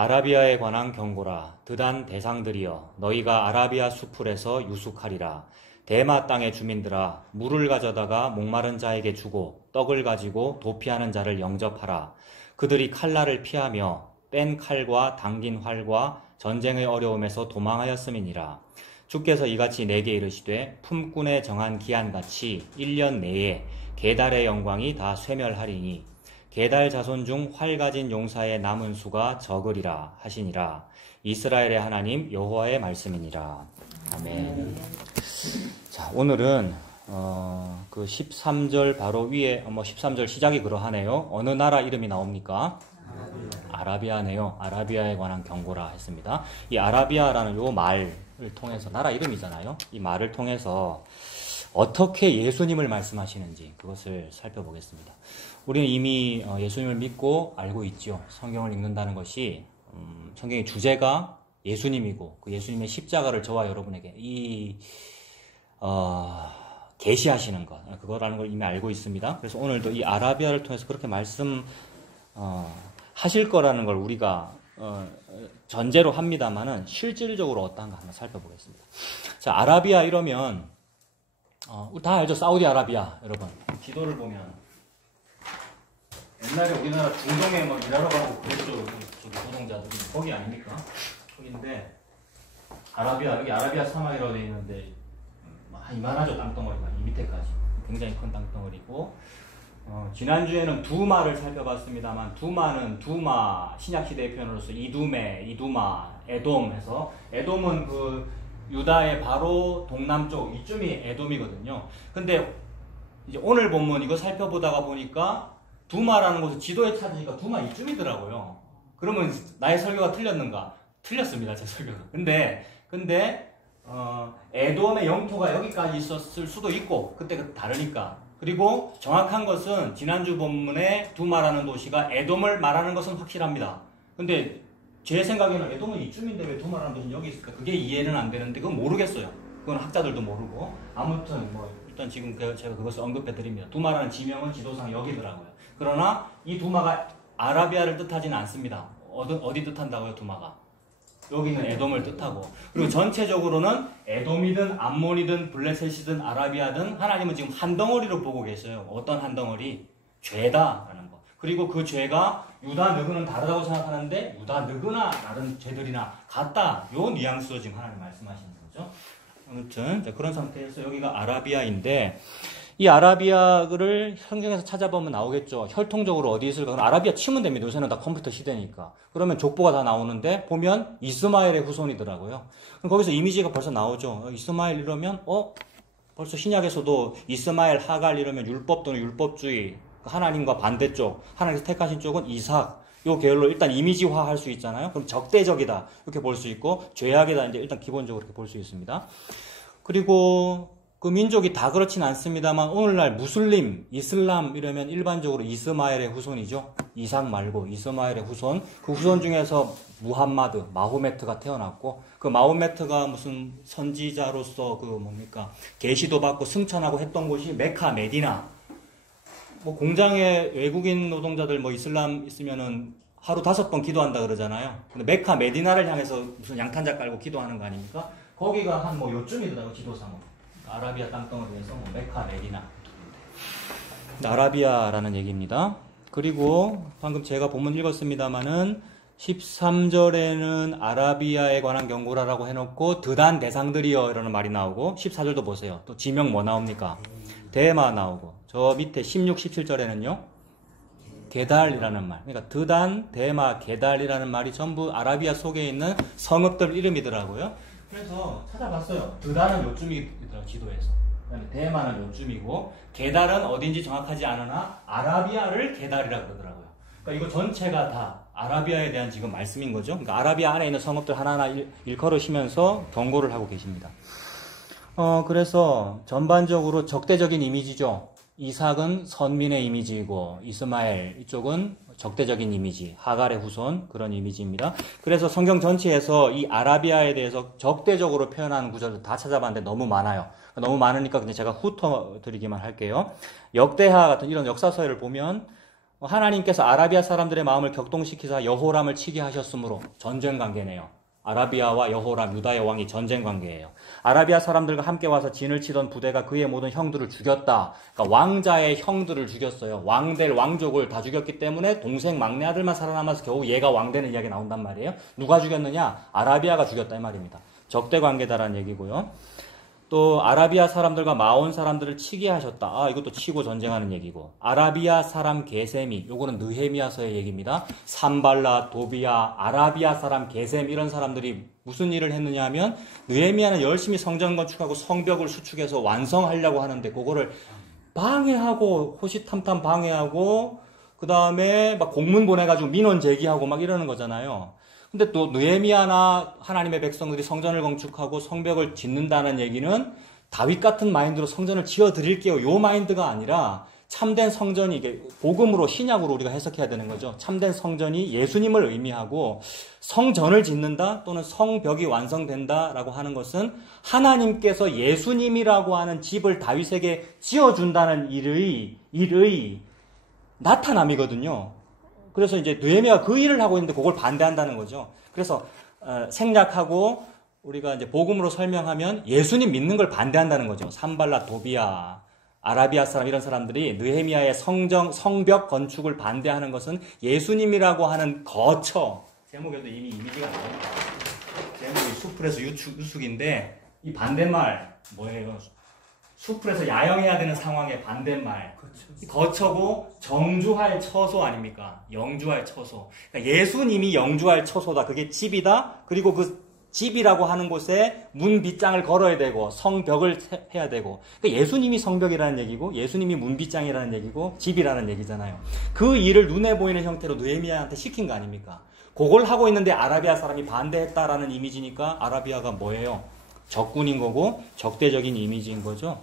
아라비아에 관한 경고라. 드단 대상들이여 너희가 아라비아 수풀에서 유숙하리라. 대마 땅의 주민들아 물을 가져다가 목마른 자에게 주고 떡을 가지고 도피하는 자를 영접하라. 그들이 칼날을 피하며 뺀 칼과 당긴 활과 전쟁의 어려움에서 도망하였음이니라. 주께서 이같이 내게 이르시되 품꾼에 정한 기한같이 1년 내에 게달의 영광이 다 쇠멸하리니 게달 자손 중 활 가진 용사의 남은 수가 적으리라 하시니라. 이스라엘의 하나님 여호와의 말씀이니라. 아멘. 자, 오늘은 그 13절 바로 위에 13절 시작이 그러하네요. 어느 나라 이름이 나옵니까? 아라비아네요. 아라비아에 관한 경고라 했습니다. 이 아라비아라는 요 말을 통해서, 나라 이름이잖아요. 이 말을 통해서 어떻게 예수님을 말씀하시는지 그것을 살펴보겠습니다. 우리는 이미 예수님을 믿고 알고 있죠. 성경을 읽는다는 것이 성경의 주제가 예수님이고 그 예수님의 십자가를 저와 여러분에게 계시하시는 것, 그거라는 걸 이미 알고 있습니다. 그래서 오늘도 이 아라비아를 통해서 그렇게 하실 거라는 걸 우리가 전제로 합니다만은 실질적으로 어떠한가 한번 살펴보겠습니다. 자, 아라비아 이러면 우리 다 알죠? 사우디아라비아. 여러분 지도를 보면 옛날에 우리나라 중동에 뭐 일하러 가고 그랬죠. 저기 노동자들이 거기 아닙니까? 거기인데 여기 아라비아 사막이라고 되어 있는데 이만하죠. 땅덩어리가 이 밑에까지 굉장히 큰 땅덩어리고, 지난주에는 두마를 살펴봤습니다만 두마 신약시대의 표현으로서 이두마, 에돔 해서, 에돔은 그 유다의 바로 동남쪽 이쯤이 에돔이거든요. 근데 이제 오늘 본문 이거 살펴보다가 보니까 두마라는 곳을 지도에 찾으니까 두마 이쯤이더라고요. 그러면 나의 설교가 틀렸는가? 틀렸습니다, 제 설교가. 근데 에돔의 영토가 여기까지 있었을 수도 있고 그때 다르니까. 그리고 정확한 것은 지난주 본문에 두마라는 도시가 에돔을 말하는 것은 확실합니다. 근데 제 생각에는 에돔은 이쯤인데 왜 두마라는 도시는 여기 있을까? 그게 이해는 안 되는데 그건 모르겠어요. 그건 학자들도 모르고. 아무튼 일단 지금 제가 그것을 언급해 드립니다. 두마라는 지명은 지도상 여기더라고요. 그러나 이 두마가 아라비아를 뜻하지는 않습니다. 어디 뜻한다고요, 두마가? 여기는 에돔을 뜻하고, 그리고 전체적으로는 에돔이든 암몬이든 블레셋이든 아라비아든 하나님은 지금 한 덩어리로 보고 계셔요. 어떤 한 덩어리? 죄다라는 거. 그리고 그 죄가 유다 너그는 다르다고 생각하는데 유다 너그나 다른 죄들이나 같다. 요 뉘앙스로 지금 하나님 말씀하시는 거죠. 아무튼 그런 상태에서 여기가 아라비아인데, 이 아라비아를 성경에서 찾아보면 나오겠죠. 혈통적으로 어디 있을까? 그럼 아라비아 치면 됩니다. 요새는 다 컴퓨터 시대니까. 그러면 족보가 다 나오는데 보면 이스마엘의 후손이더라고요. 그럼 거기서 이미지가 벌써 나오죠. 이스마엘 이러면 벌써 신약에서도 이스마엘, 하갈 이러면 율법 또는 율법주의, 하나님과 반대쪽, 하나님께서 택하신 쪽은 이삭, 요 계열로 일단 이미지화 할 수 있잖아요. 그럼 적대적이다 이렇게 볼 수 있고, 죄악이다 이제 일단 기본적으로 이렇게 볼 수 있습니다. 그리고 그 민족이 다 그렇진 않습니다만 오늘날 무슬림, 이슬람 이러면 일반적으로 이스마엘의 후손이죠. 이삭 말고 이스마엘의 후손. 그 후손 중에서 무함마드, 마호메트가 태어났고, 그 마호메트가 무슨 선지자로서 계시도 받고 승천하고 했던 곳이 메카, 메디나. 공장에 외국인 노동자들 이슬람 있으면은 하루 5번 기도한다 그러잖아요. 근데 메카, 메디나를 향해서 무슨 양탄자 깔고 기도하는 거 아닙니까? 거기가 한 요쯤이더라고, 지도상으로. 아라비아 땅덩어리에서 메카, 메디나. 아라비아라는 얘기입니다. 그리고 방금 제가 본문 읽었습니다마는 13절에는 아라비아에 관한 경고라라고 해놓고 드단 대상들이여 이라는 말이 나오고, 14절도 보세요. 또 지명 뭐 나옵니까? 대마 나오고, 저 밑에 16, 17절에는요 게달이라는 말, 그러니까 드단, 대마, 게달이라는 말이 전부 아라비아 속에 있는 성읍들 이름이더라고요. 그래서 찾아봤어요. 드단은 요쯤이더라고요, 지도에서. 대마는 요쯤이고, 게달은 어딘지 정확하지 않으나 아라비아를 게달이라고 그러더라고요. 그러니까 이거 전체가 다 아라비아에 대한 지금 말씀인 거죠. 그러니까 아라비아 안에 있는 성읍들 하나하나 일컬으시면서 경고를 하고 계십니다. 그래서 전반적으로 적대적인 이미지죠. 이삭은 선민의 이미지이고, 이스마엘 이쪽은 적대적인 이미지, 하갈의 후손, 그런 이미지입니다. 그래서 성경 전체에서 이 아라비아에 대해서 적대적으로 표현하는 구절을 다 찾아봤는데 너무 많아요. 너무 많으니까 그냥 제가 훑어드리기만 할게요. 역대하 같은 이런 역사서를 보면 하나님께서 아라비아 사람들의 마음을 격동시키사 여호람을 치게 하셨으므로 전쟁 관계네요. 아라비아와 여호람 유다의 왕이 전쟁 관계예요. 아라비아 사람들과 함께 와서 진을 치던 부대가 그의 모든 형들을 죽였다. 그러니까 왕자의 형들을 죽였어요. 왕될 왕족을 다 죽였기 때문에 동생 막내 아들만 살아남아서 겨우 얘가 왕되는 이야기가 나온단 말이에요. 누가 죽였느냐? 아라비아가 죽였다 이 말입니다. 적대 관계다라는 얘기고요. 또 아라비아 사람들과 마온 사람들을 치게 하셨다. 이것도 치고 전쟁하는 얘기고. 아라비아 사람 게셈이, 요거는 느헤미야서의 얘기입니다. 산발라, 도비아, 아라비아 사람 게셈 이런 사람들이 무슨 일을 했느냐 하면 느헤미야는 열심히 성전 건축하고 성벽을 수축해서 완성하려고 하는데 그거를 방해하고 호시탐탐 방해하고 그 다음에 막 공문 보내가지고 민원 제기하고 막 이러는 거잖아요. 근데 또 느헤미야나 하나님의 백성들이 성전을 건축하고 성벽을 짓는다는 얘기는 다윗 같은 마인드로 성전을 지어드릴게요. 요 마인드가 아니라 참된 성전이 이게 복음으로 신약으로 우리가 해석해야 되는 거죠. 참된 성전이 예수님을 의미하고 성전을 짓는다 또는 성벽이 완성된다라고 하는 것은 하나님께서 예수님이라고 하는 집을 다윗에게 지어준다는 일의 나타남이거든요. 그래서 이제 느헤미야가 그 일을 하고 있는데 그걸 반대한다는 거죠. 그래서 생략하고 우리가 이제 복음으로 설명하면 예수님 믿는 걸 반대한다는 거죠. 산발라, 도비아, 아라비아 사람 이런 사람들이 느헤미야의 성벽 건축을 반대하는 것은 예수님이라고 하는 거처. 제목에도 이미 이미지가 나옵니다. 제목이 수풀에서 유숙인데 이 반대말 뭐예요? 수풀에서 야영해야 되는 상황의 반대말. 거처고 정주할 처소 아닙니까? 영주할 처소. 그러니까 예수님이 영주할 처소다. 그게 집이다. 그리고 그 집이라고 하는 곳에 문 빗장을 걸어야 되고 성벽을 해야 되고. 그러니까 예수님이 성벽이라는 얘기고 예수님이 문 빗장이라는 얘기고 집이라는 얘기잖아요. 그 일을 눈에 보이는 형태로 느헤미야한테 시킨 거 아닙니까? 그걸 하고 있는데 아라비아 사람이 반대했다라는 이미지니까 아라비아가 뭐예요? 적군인 거고 적대적인 이미지인 거죠.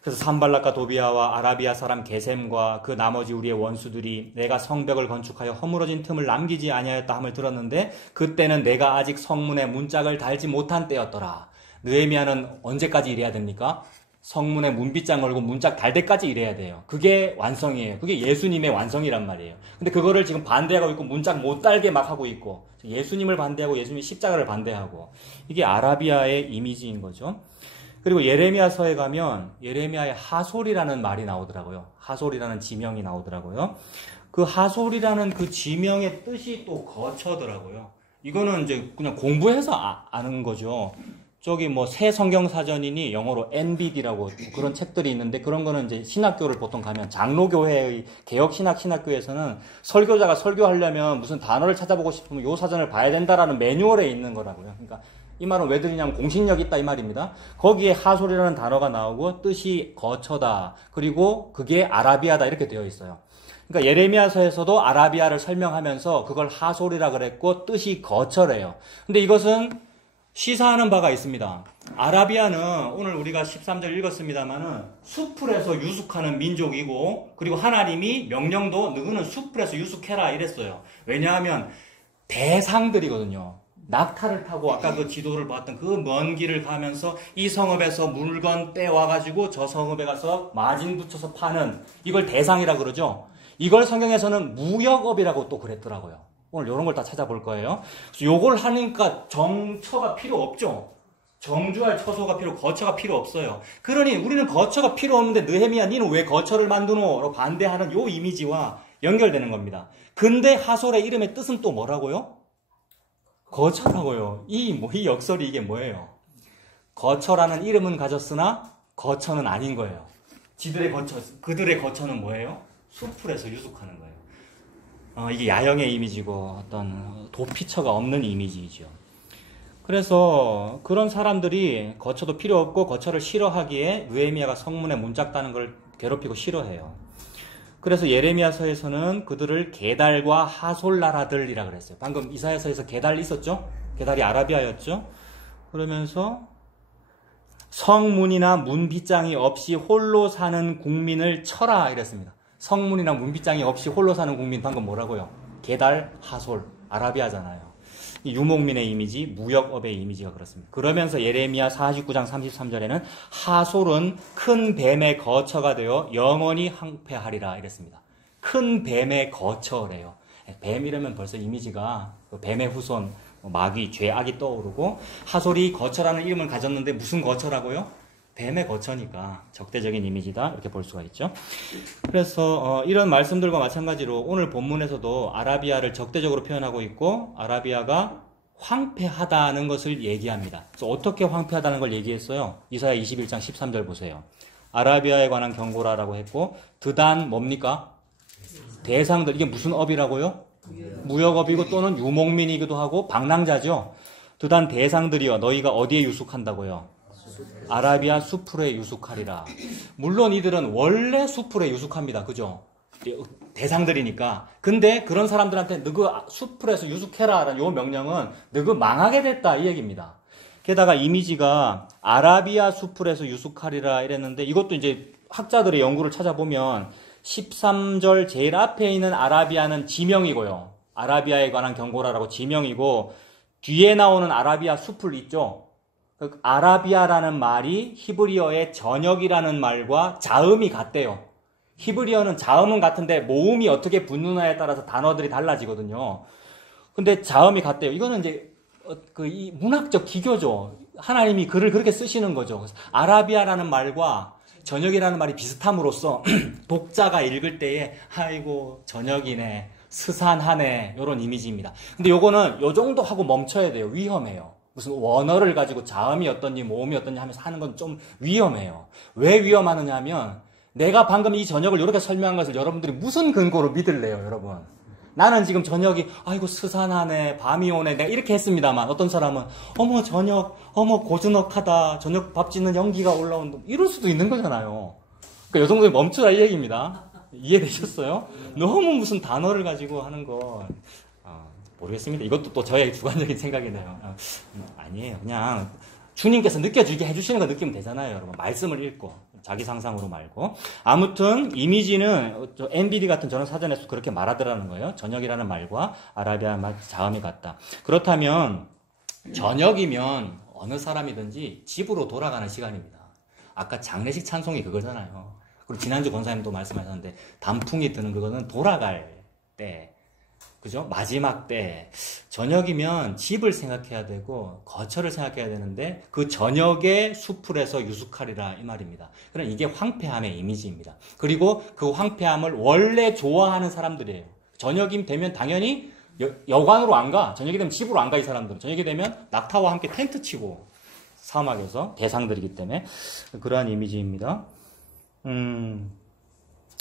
그래서 산발락과 도비아와 아라비아 사람 게셈과 그 나머지 우리의 원수들이 내가 성벽을 건축하여 허물어진 틈을 남기지 아니하였다 함을 들었는데 그때는 내가 아직 성문에 문짝을 달지 못한 때였더라. 느헤미야는 언제까지 일해야 됩니까? 성문에 문빗장 걸고 문짝 달 때까지 일해야 돼요. 그게 완성이에요. 그게 예수님의 완성이란 말이에요. 근데 그거를 지금 반대하고 있고 문짝 못 달게 막 하고 있고 예수님을 반대하고 예수님의 십자가를 반대하고 이게 아라비아의 이미지인 거죠. 그리고 예레미야서에 가면 예레미야의 하솔이라는 말이 나오더라고요. 하솔이라는 지명이 나오더라고요. 그 하솔이라는 그 지명의 뜻이 또 거처더라고요. 이거는 이제 그냥 공부해서 아는 거죠. 저기 뭐 새 성경사전이니 영어로 NBD라고 그런 책들이 있는데 그런 거는 이제 신학교를 보통 가면 장로교회의 개혁신학교에서는 설교자가 설교하려면 무슨 단어를 찾아보고 싶으면 요 사전을 봐야 된다라는 매뉴얼에 있는 거라고요. 그러니까 이 말은 왜 드리냐면 공신력 있다 이 말입니다. 거기에 하솔이라는 단어가 나오고 뜻이 거처다. 그리고 그게 아라비아다 이렇게 되어 있어요. 그러니까 예레미야서에서도 아라비아를 설명하면서 그걸 하솔이라 그랬고 뜻이 거처래요. 근데 이것은 시사하는 바가 있습니다. 아라비아는 오늘 우리가 13절 읽었습니다만은 수풀에서 유숙하는 민족이고 그리고 하나님이 명령도 너희는 수풀에서 유숙해라 이랬어요. 왜냐하면 대상들이거든요. 낙타를 타고 아까 그 지도를 봤던 그 먼 길을 가면서 이 성읍에서 물건 떼와가지고 저 성읍에 가서 마진 붙여서 파는 이걸 대상이라 그러죠. 이걸 성경에서는 무역업이라고 또 그랬더라고요. 오늘 이런 걸 다 찾아볼 거예요. 그래서 이걸 하니까 정처가 필요 없죠. 정주할 처소가 거처가 필요 없어요. 그러니 우리는 거처가 필요 없는데 느헤미야 니는 왜 거처를 만드노? 반대하는 요 이미지와 연결되는 겁니다. 근데 하솔의 이름의 뜻은 또 뭐라고요? 거처라고요. 이 역설이 이게 뭐예요? 거처라는 이름은 가졌으나 거처는 아닌 거예요. 그들의 거처는 뭐예요? 수풀에서 유숙하는 거예요. 이게 야영의 이미지고 어떤 도피처가 없는 이미지이죠. 그래서 그런 사람들이 거처도 필요 없고 거처를 싫어하기에 느헤미야가 성문에 문짝 따는 걸 괴롭히고 싫어해요. 그래서 예레미야서에서는 그들을 게달과 하솔 나라들이라 그랬어요. 방금 이사야서에서 게달 있었죠? 게달이 아라비아였죠? 그러면서 성문이나 문빗장이 없이 홀로 사는 국민을 쳐라 이랬습니다. 성문이나 문빗장이 없이 홀로 사는 국민 방금 뭐라고요? 게달, 하솔, 아라비아잖아요. 유목민의 이미지, 무역업의 이미지가 그렇습니다. 그러면서 예레미야 49장 33절에는 하솔은 큰 뱀의 거처가 되어 영원히 항폐하리라 이랬습니다. 큰 뱀의 거처래요. 뱀 이러면 벌써 이미지가 뱀의 후손, 마귀, 죄악이 떠오르고 하솔이 거처라는 이름을 가졌는데 무슨 거처라고요? 뱀의 거처니까 적대적인 이미지다 이렇게 볼 수가 있죠. 그래서 이런 말씀들과 마찬가지로 오늘 본문에서도 아라비아를 적대적으로 표현하고 있고 아라비아가 황폐하다는 것을 얘기합니다. 그래서 어떻게 황폐하다는 걸 얘기했어요? 이사야 21장 13절 보세요. 아라비아에 관한 경고라라고 했고 드단 뭡니까? 대상들. 이게 무슨 업이라고요? 무역업이고 또는 유목민이기도 하고 방랑자죠. 드단 대상들이여 너희가 어디에 유숙한다고요? 아라비아 수풀에 유숙하리라. 물론 이들은 원래 수풀에 유숙합니다. 그죠? 대상들이니까. 근데 그런 사람들한테 너그 수풀에서 유숙해라 라는 요 명령은 너그 망하게 됐다 이 얘기입니다. 게다가 이미지가 아라비아 수풀에서 유숙하리라 이랬는데 이것도 이제 학자들의 연구를 찾아보면 13절 제일 앞에 있는 아라비아는 지명이고요. 아라비아에 관한 경고라라고 지명이고 뒤에 나오는 아라비아 수풀 있죠. 그 아라비아라는 말이 히브리어의 저녁이라는 말과 자음이 같대요. 히브리어는 자음은 같은데 모음이 어떻게 붙느냐에 따라서 단어들이 달라지거든요. 근데 자음이 같대요. 이거는 이제 이 문학적 기교죠. 하나님이 글을 그렇게 쓰시는 거죠. 그래서 아라비아라는 말과 저녁이라는 말이 비슷함으로써 독자가 읽을 때에 아이고 저녁이네, 스산하네 이런 이미지입니다. 근데 요거는 요 정도 하고 멈춰야 돼요. 위험해요. 무슨 원어를 가지고 자음이 어떠니 모음이 어떠니 하면서 하는 건 좀 위험해요. 왜 위험하느냐 하면 내가 방금 이 저녁을 이렇게 설명한 것을 여러분들이 무슨 근거로 믿을래요, 여러분? 나는 지금 저녁이 아이고 스산하네, 밤이 오네, 내가 이렇게 했습니다만 어떤 사람은 어머 저녁, 어머 고즈넉하다, 저녁 밥 짓는 연기가 올라온다 이럴 수도 있는 거잖아요. 그러니까 요 정도에 멈추라 이 얘기입니다. 이해되셨어요? 너무 무슨 단어를 가지고 하는 건 모르겠습니다. 이것도 또 저의 주관적인 생각이네요. 아니에요. 그냥 주님께서 느껴지게 해주시는 거 느끼면 되잖아요, 여러분. 말씀을 읽고 자기 상상으로 말고. 아무튼 이미지는 NBD 같은 저런 사전에서 그렇게 말하더라는 거예요. 저녁이라는 말과 아라비아 말 자음이 같다. 그렇다면 저녁이면 어느 사람이든지 집으로 돌아가는 시간입니다. 아까 장례식 찬송이 그거잖아요. 그리고 지난주 권사님도 말씀하셨는데 단풍이 드는 그거는 돌아갈 때, 그죠? 마지막 때 저녁이면 집을 생각해야 되고 거처를 생각해야 되는데 그 저녁에 수풀에서 유숙하리라 이 말입니다. 그럼 이게 황폐함의 이미지입니다. 그리고 그 황폐함을 원래 좋아하는 사람들이에요. 저녁이 되면 당연히 여관으로 안 가. 저녁이 되면 집으로 안 가 이 사람들은. 저녁이 되면 낙타와 함께 텐트 치고 사막에서 대상들이기 때문에 그러한 이미지입니다.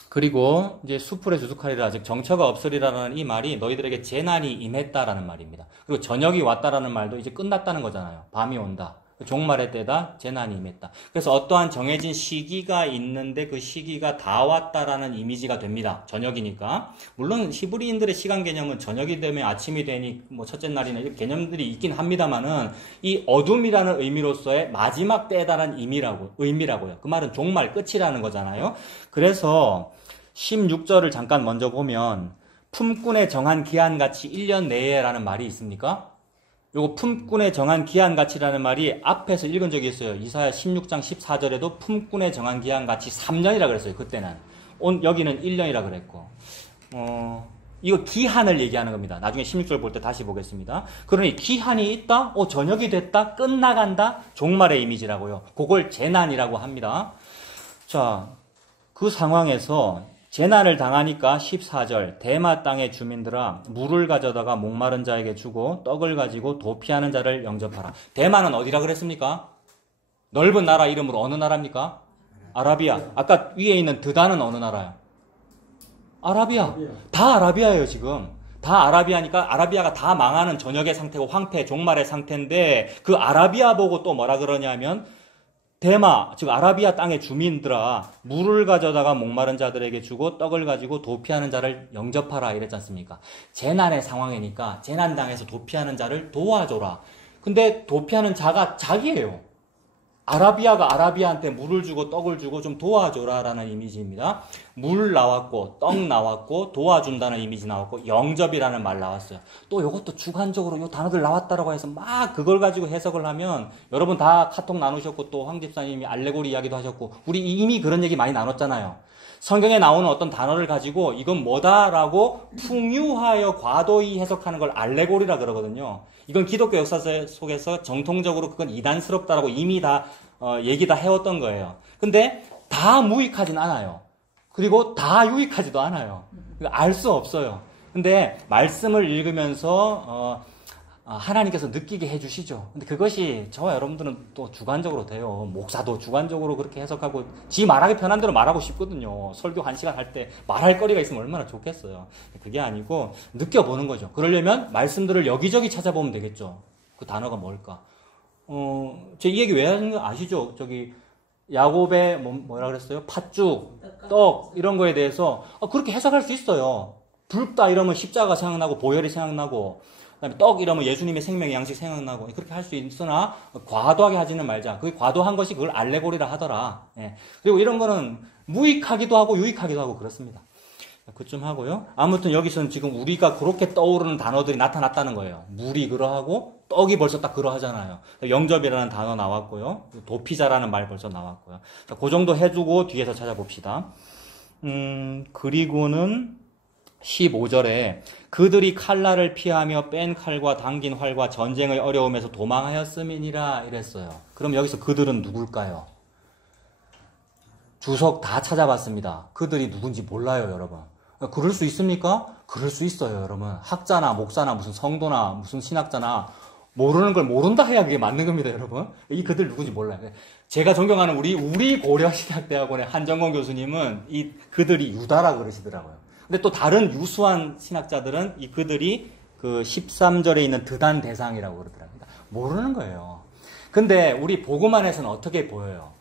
그리고 이제 수풀에 유숙하리라, 즉 정처가 없으리라는 이 말이 너희들에게 재난이 임했다라는 말입니다. 그리고 저녁이 왔다라는 말도 이제 끝났다는 거잖아요. 밤이 온다. 종말의 때다, 재난이 임했다. 그래서 어떠한 정해진 시기가 있는데 그 시기가 다 왔다라는 이미지가 됩니다. 저녁이니까. 물론 히브리인들의 시간 개념은 저녁이 되면 아침이 되니 뭐 첫째 날이나 이런 개념들이 있긴 합니다만은 이 어둠이라는 의미로서의 마지막 때다라는 의미라고요. 그 말은 종말 끝이라는 거잖아요. 그래서 16절을 잠깐 먼저 보면 품꾼의 정한 기한같이 1년 내에라는 말이 있습니까? 요거 품꾼의 정한 기한같이라는 말이 앞에서 읽은 적이 있어요. 이사야 16장 14절에도 품꾼의 정한 기한같이 3년이라 그랬어요. 그때는. 여기는 1년이라 그랬고. 이거 기한을 얘기하는 겁니다. 나중에 16절 볼 때 다시 보겠습니다. 그러니 기한이 있다? 저녁이 됐다? 끝나간다? 종말의 이미지라고요. 그걸 재난이라고 합니다. 자, 그 상황에서 재난을 당하니까 14절 대마 땅의 주민들아 물을 가져다가 목마른 자에게 주고 떡을 가지고 도피하는 자를 영접하라. 대마는 어디라 그랬습니까? 넓은 나라 이름으로 어느 나라입니까? 아라비아. 아까 위에 있는 드단은 어느 나라야? 아라비아. 다 아라비아예요 지금. 다 아라비아니까 아라비아가 다 망하는 저녁의 상태고 황폐 종말의 상태인데 그 아라비아 보고 또 뭐라 그러냐면 대마, 즉 아라비아 땅의 주민들아 물을 가져다가 목마른 자들에게 주고 떡을 가지고 도피하는 자를 영접하라 이랬지 않습니까? 재난의 상황이니까 재난당해서 도피하는 자를 도와줘라. 근데 도피하는 자가 자기예요. 아라비아가 아라비아한테 물을 주고 떡을 주고 좀 도와줘라라는 이미지입니다. 물 나왔고 떡 나왔고 도와준다는 이미지 나왔고 영접이라는 말 나왔어요. 또 이것도 주관적으로 이 단어들 나왔다라고 해서 막 그걸 가지고 해석을 하면 여러분 다 카톡 나누셨고 또 황 집사님이 알레고리 이야기도 하셨고 우리 이미 그런 얘기 많이 나눴잖아요. 성경에 나오는 어떤 단어를 가지고 이건 뭐다라고 풍요하여 과도히 해석하는 걸 알레고리라 그러거든요. 이건 기독교 역사 속에서 정통적으로 그건 이단스럽다라고 이미 다 얘기 다 해왔던 거예요. 근데 다 무익하진 않아요. 그리고 다 유익하지도 않아요. 알 수 없어요. 근데 말씀을 읽으면서 하나님께서 느끼게 해주시죠. 근데 그것이 저와 여러분들은 또 주관적으로 돼요. 목사도 주관적으로 그렇게 해석하고 지 말하기 편한 대로 말하고 싶거든요. 설교 1시간 할 때 말할 거리가 있으면 얼마나 좋겠어요. 그게 아니고 느껴보는 거죠. 그러려면 말씀들을 여기저기 찾아보면 되겠죠. 그 단어가 뭘까? 제 이 얘기 왜 하는 거 아시죠? 저기 야곱의 뭐라 그랬어요? 팥죽, 떡 이런 거에 대해서 그렇게 해석할 수 있어요. 붉다 이러면 십자가 생각나고 보혈이 생각나고 그다음에 떡 이러면 예수님의 생명의 양식 생각나고 그렇게 할 수 있으나 과도하게 하지는 말자. 그게 과도한 것이 그걸 알레고리라 하더라. 예. 그리고 이런 거는 무익하기도 하고 유익하기도 하고 그렇습니다. 그쯤 하고요. 아무튼 여기서는 지금 우리가 그렇게 떠오르는 단어들이 나타났다는 거예요. 물이 그러하고 떡이 벌써 딱 그러하잖아요. 영접이라는 단어 나왔고요. 도피자라는 말 벌써 나왔고요. 자, 그 정도 해두고 뒤에서 찾아봅시다. 그리고는 15절에 그들이 칼날을 피하며 뺀 칼과 당긴 활과 전쟁의 어려움에서 도망하였음이니라 이랬어요. 그럼 여기서 그들은 누굴까요? 주석 다 찾아봤습니다. 그들이 누군지 몰라요, 여러분. 그럴 수 있습니까? 그럴 수 있어요, 여러분. 학자나 목사나 무슨 성도나 무슨 신학자나 모르는 걸 모른다 해야 그게 맞는 겁니다, 여러분. 이 그들 누군지 몰라요. 제가 존경하는 우리 고려신학대학원의 한정건 교수님은 이 그들이 유다라 그러시더라고요. 근데 또 다른 유수한 신학자들은 이 그들이 그 13절에 있는 드단 대상이라고 그러더랍니다. 모르는 거예요. 근데 우리 복음 안에서는 어떻게 보여요?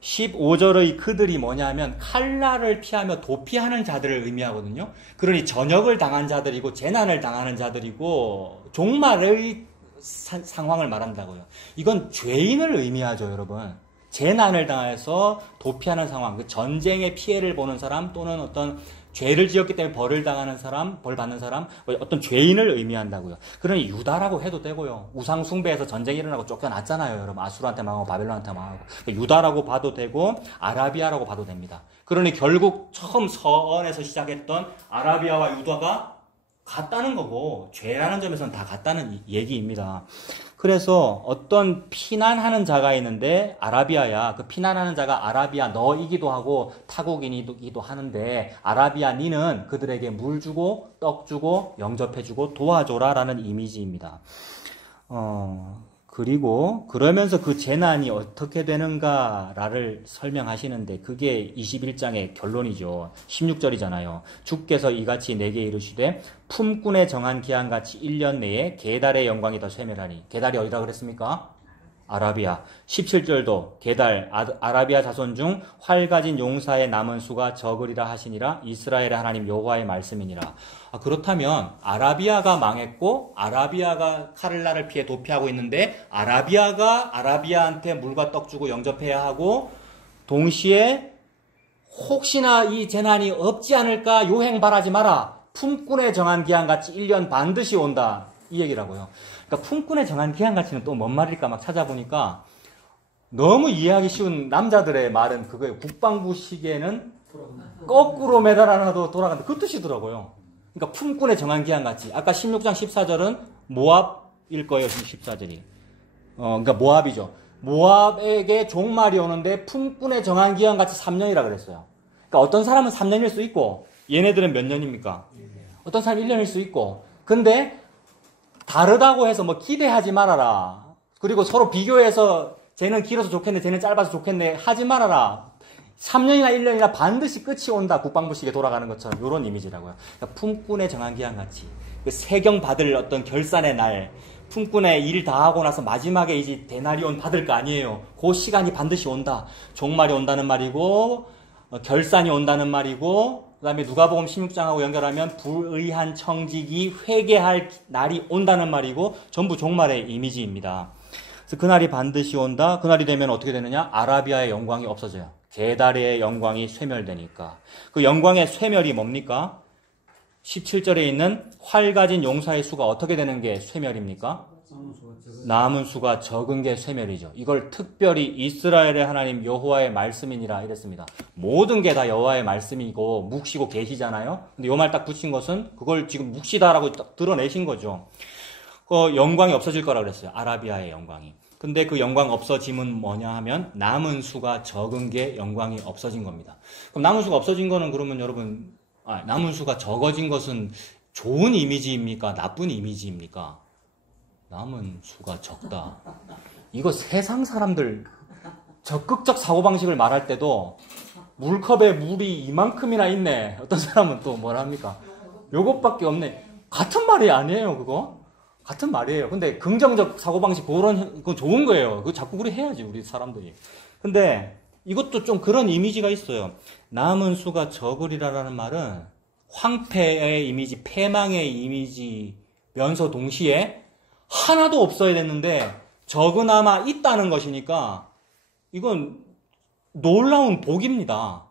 15절의 그들이 뭐냐면 칼날을 피하며 도피하는 자들을 의미하거든요. 그러니 전역을 당한 자들이고 재난을 당하는 자들이고 종말의 상황을 말한다고요. 이건 죄인을 의미하죠, 여러분. 재난을 당해서 도피하는 상황, 그 전쟁의 피해를 보는 사람 또는 어떤 죄를 지었기 때문에 벌을 당하는 사람, 벌 받는 사람, 어떤 죄인을 의미한다고요. 그러니 유다라고 해도 되고요. 우상 숭배에서 전쟁이 일어나고 쫓겨났잖아요, 여러분. 아수르한테 망하고 바벨론한테 망하고. 유다라고 봐도 되고 아라비아라고 봐도 됩니다. 그러니 결국 처음 서원에서 시작했던 아라비아와 유다가 같다는 거고 죄라는 점에서는 다 같다는 얘기입니다. 그래서 어떤 피난하는 자가 있는데 아라비아야. 그 피난하는 자가 아라비아 너이기도 하고 타국인이기도 하는데 아라비아 니는 그들에게 물 주고 떡 주고 영접해 주고 도와줘라라는 이미지입니다. 그리고 그러면서 그 재난이 어떻게 되는가를 설명하시는데 그게 21장의 결론이죠. 16절이잖아요. 주께서 이같이 내게 이르시되 품꾼에 정한 기한같이 1년 내에 게달의 영광이 더 쇠멸하니. 게달이 어디라 그랬습니까? 아라비아. 17절도 게달 아라비아 자손 중 활 가진 용사의 남은 수가 적으리라 하시니라. 이스라엘의 하나님 여호와의 말씀이니라. 그렇다면 아라비아가 망했고 아라비아가 칼날을 피해 도피하고 있는데 아라비아가 아라비아한테 물과 떡 주고 영접해야 하고 동시에 혹시나 이 재난이 없지 않을까 요행 바라지 마라. 품꾼에 정한 기한같이 1년 반드시 온다. 이 얘기라고요. 그러니까 품꾼에 정한 기한같이는 또 뭔 말일까 막 찾아보니까 너무 이해하기 쉬운 남자들의 말은 그거예요. 국방부 시계는 거꾸로 매달아놔도 돌아간다. 그 뜻이더라고요. 그러니까 품꾼에 정한 기한같이. 아까 16장 14절은 모압일 거예요. 14절이. 그러니까 모압이죠. 모압에게 종말이 오는데 품꾼에 정한 기한같이 3년이라 그랬어요. 그러니까 어떤 사람은 3년일 수 있고 얘네들은 몇 년입니까? 어떤 사람은 1년일 수 있고. 근데 다르다고 해서 뭐 기대하지 말아라. 그리고 서로 비교해서 쟤는 길어서 좋겠네, 쟤는 짧아서 좋겠네 하지 말아라. 3년이나 1년이나 반드시 끝이 온다. 국방부식에 돌아가는 것처럼 이런 이미지라고요. 그러니까 품꾼에 정한 기한같이 그 세경 받을 어떤 결산의 날, 품꾼의 일 다 하고 나서 마지막에 이제 데나리온 받을 거 아니에요. 그 시간이 반드시 온다. 종말이 온다는 말이고 결산이 온다는 말이고 그 다음에 누가복음 16장하고 연결하면 불의한 청직이 회개할 날이 온다는 말이고 전부 종말의 이미지입니다. 그래서 그날이 반드시 온다. 그날이 되면 어떻게 되느냐? 아라비아의 영광이 없어져요. 게달의 영광이 쇠멸되니까. 그 영광의 쇠멸이 뭡니까? 17절에 있는 활 가진 용사의 수가 어떻게 되는 게 쇠멸입니까? 남은 수가 적은 게 쇠멸이죠. 이걸 특별히 이스라엘의 하나님 여호와의 말씀이니라 이랬습니다. 모든 게 다 여호와의 말씀이고 묵시고 계시잖아요. 근데 요 말 딱 붙인 것은 그걸 지금 묵시다라고 딱 드러내신 거죠. 영광이 없어질 거라 그랬어요. 아라비아의 영광이. 근데 그 영광 없어짐은 뭐냐 하면 남은 수가 적은 게 영광이 없어진 겁니다. 그럼 남은 수가 없어진 거는 그러면 여러분, 남은 수가 적어진 것은 좋은 이미지입니까? 나쁜 이미지입니까? 남은 수가 적다. 이거 세상 사람들 적극적 사고방식을 말할 때도 물컵에 물이 이만큼이나 있네. 어떤 사람은 또 뭐랍니까? 요것밖에 없네. 같은 말이 아니에요, 그거? 같은 말이에요. 근데 긍정적 사고방식, 그건 좋은 거예요. 그거 자꾸 그리 해야지, 우리 사람들이. 근데 이것도 좀 그런 이미지가 있어요. 남은 수가 적으리라라는 말은 황폐의 이미지, 패망의 이미지면서 동시에 하나도 없어야 됐는데 적으나마 있다는 것이니까 이건 놀라운 복입니다.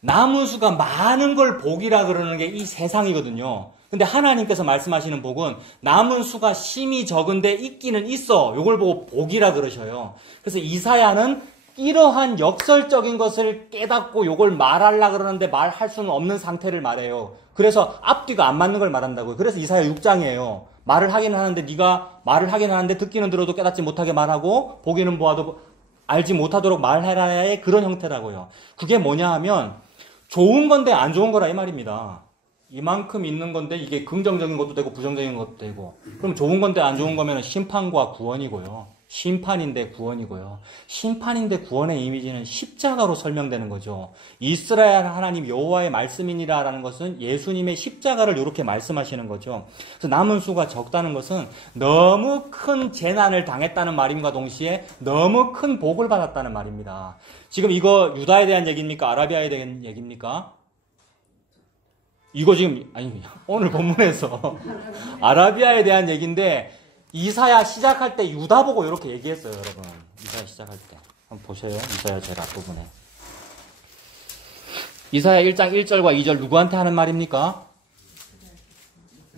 남은 수가 많은 걸 복이라 그러는 게 이 세상이거든요. 근데 하나님께서 말씀하시는 복은 남은 수가 심히 적은데 있기는 있어. 요걸 보고 복이라 그러셔요. 그래서 이사야는 이러한 역설적인 것을 깨닫고 요걸 말하려고 그러는데 말할 수는 없는 상태를 말해요. 그래서 앞뒤가 안 맞는 걸 말한다고요. 그래서 이사야 6장이에요. 말을 하기는 하는데 네가 말을 하기는 하는데 듣기는 들어도 깨닫지 못하게 말하고 보기는 보아도 알지 못하도록 말해라의 그런 형태라고요. 그게 뭐냐 하면 좋은 건데 안 좋은 거라 이 말입니다. 이만큼 있는 건데 이게 긍정적인 것도 되고 부정적인 것도 되고, 그럼 좋은 건데 안 좋은 거면 심판과 구원이고요. 심판인데 구원이고요. 심판인데 구원의 이미지는 십자가로 설명되는 거죠. 이스라엘 하나님 여호와의 말씀이니라라는 것은 예수님의 십자가를 이렇게 말씀하시는 거죠. 그래서 남은 수가 적다는 것은 너무 큰 재난을 당했다는 말임과 동시에 너무 큰 복을 받았다는 말입니다. 지금 이거 유다에 대한 얘기입니까? 아라비아에 대한 얘기입니까? 이거 지금 오늘 본문에서 아라비아에 대한 얘기인데 이사야 시작할 때 유다 보고 이렇게 얘기했어요, 여러분. 이사야 시작할 때. 한번 보세요. 이사야 제일 앞부분에. 이사야 1장 1절과 2절 누구한테 하는 말입니까?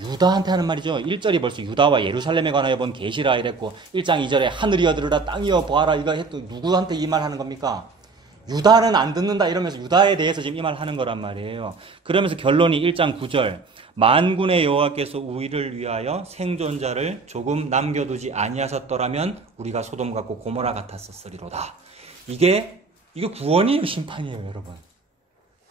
유다한테 하는 말이죠. 1절이 벌써 유다와 예루살렘에 관하여 본 계시라 이랬고 1장 2절에 하늘이여 들으라 땅이여 보아라 이거 했더 누구한테 이 말 하는 겁니까? 유다는 안 듣는다 이러면서 유다에 대해서 지금 이 말 하는 거란 말이에요. 그러면서 결론이 1장 9절 만군의 여호와께서 우리를 위하여 생존자를 조금 남겨두지 아니하셨더라면 우리가 소돔 같고 고모라 같았었으리로다. 이게 구원이에요, 심판이에요, 여러분.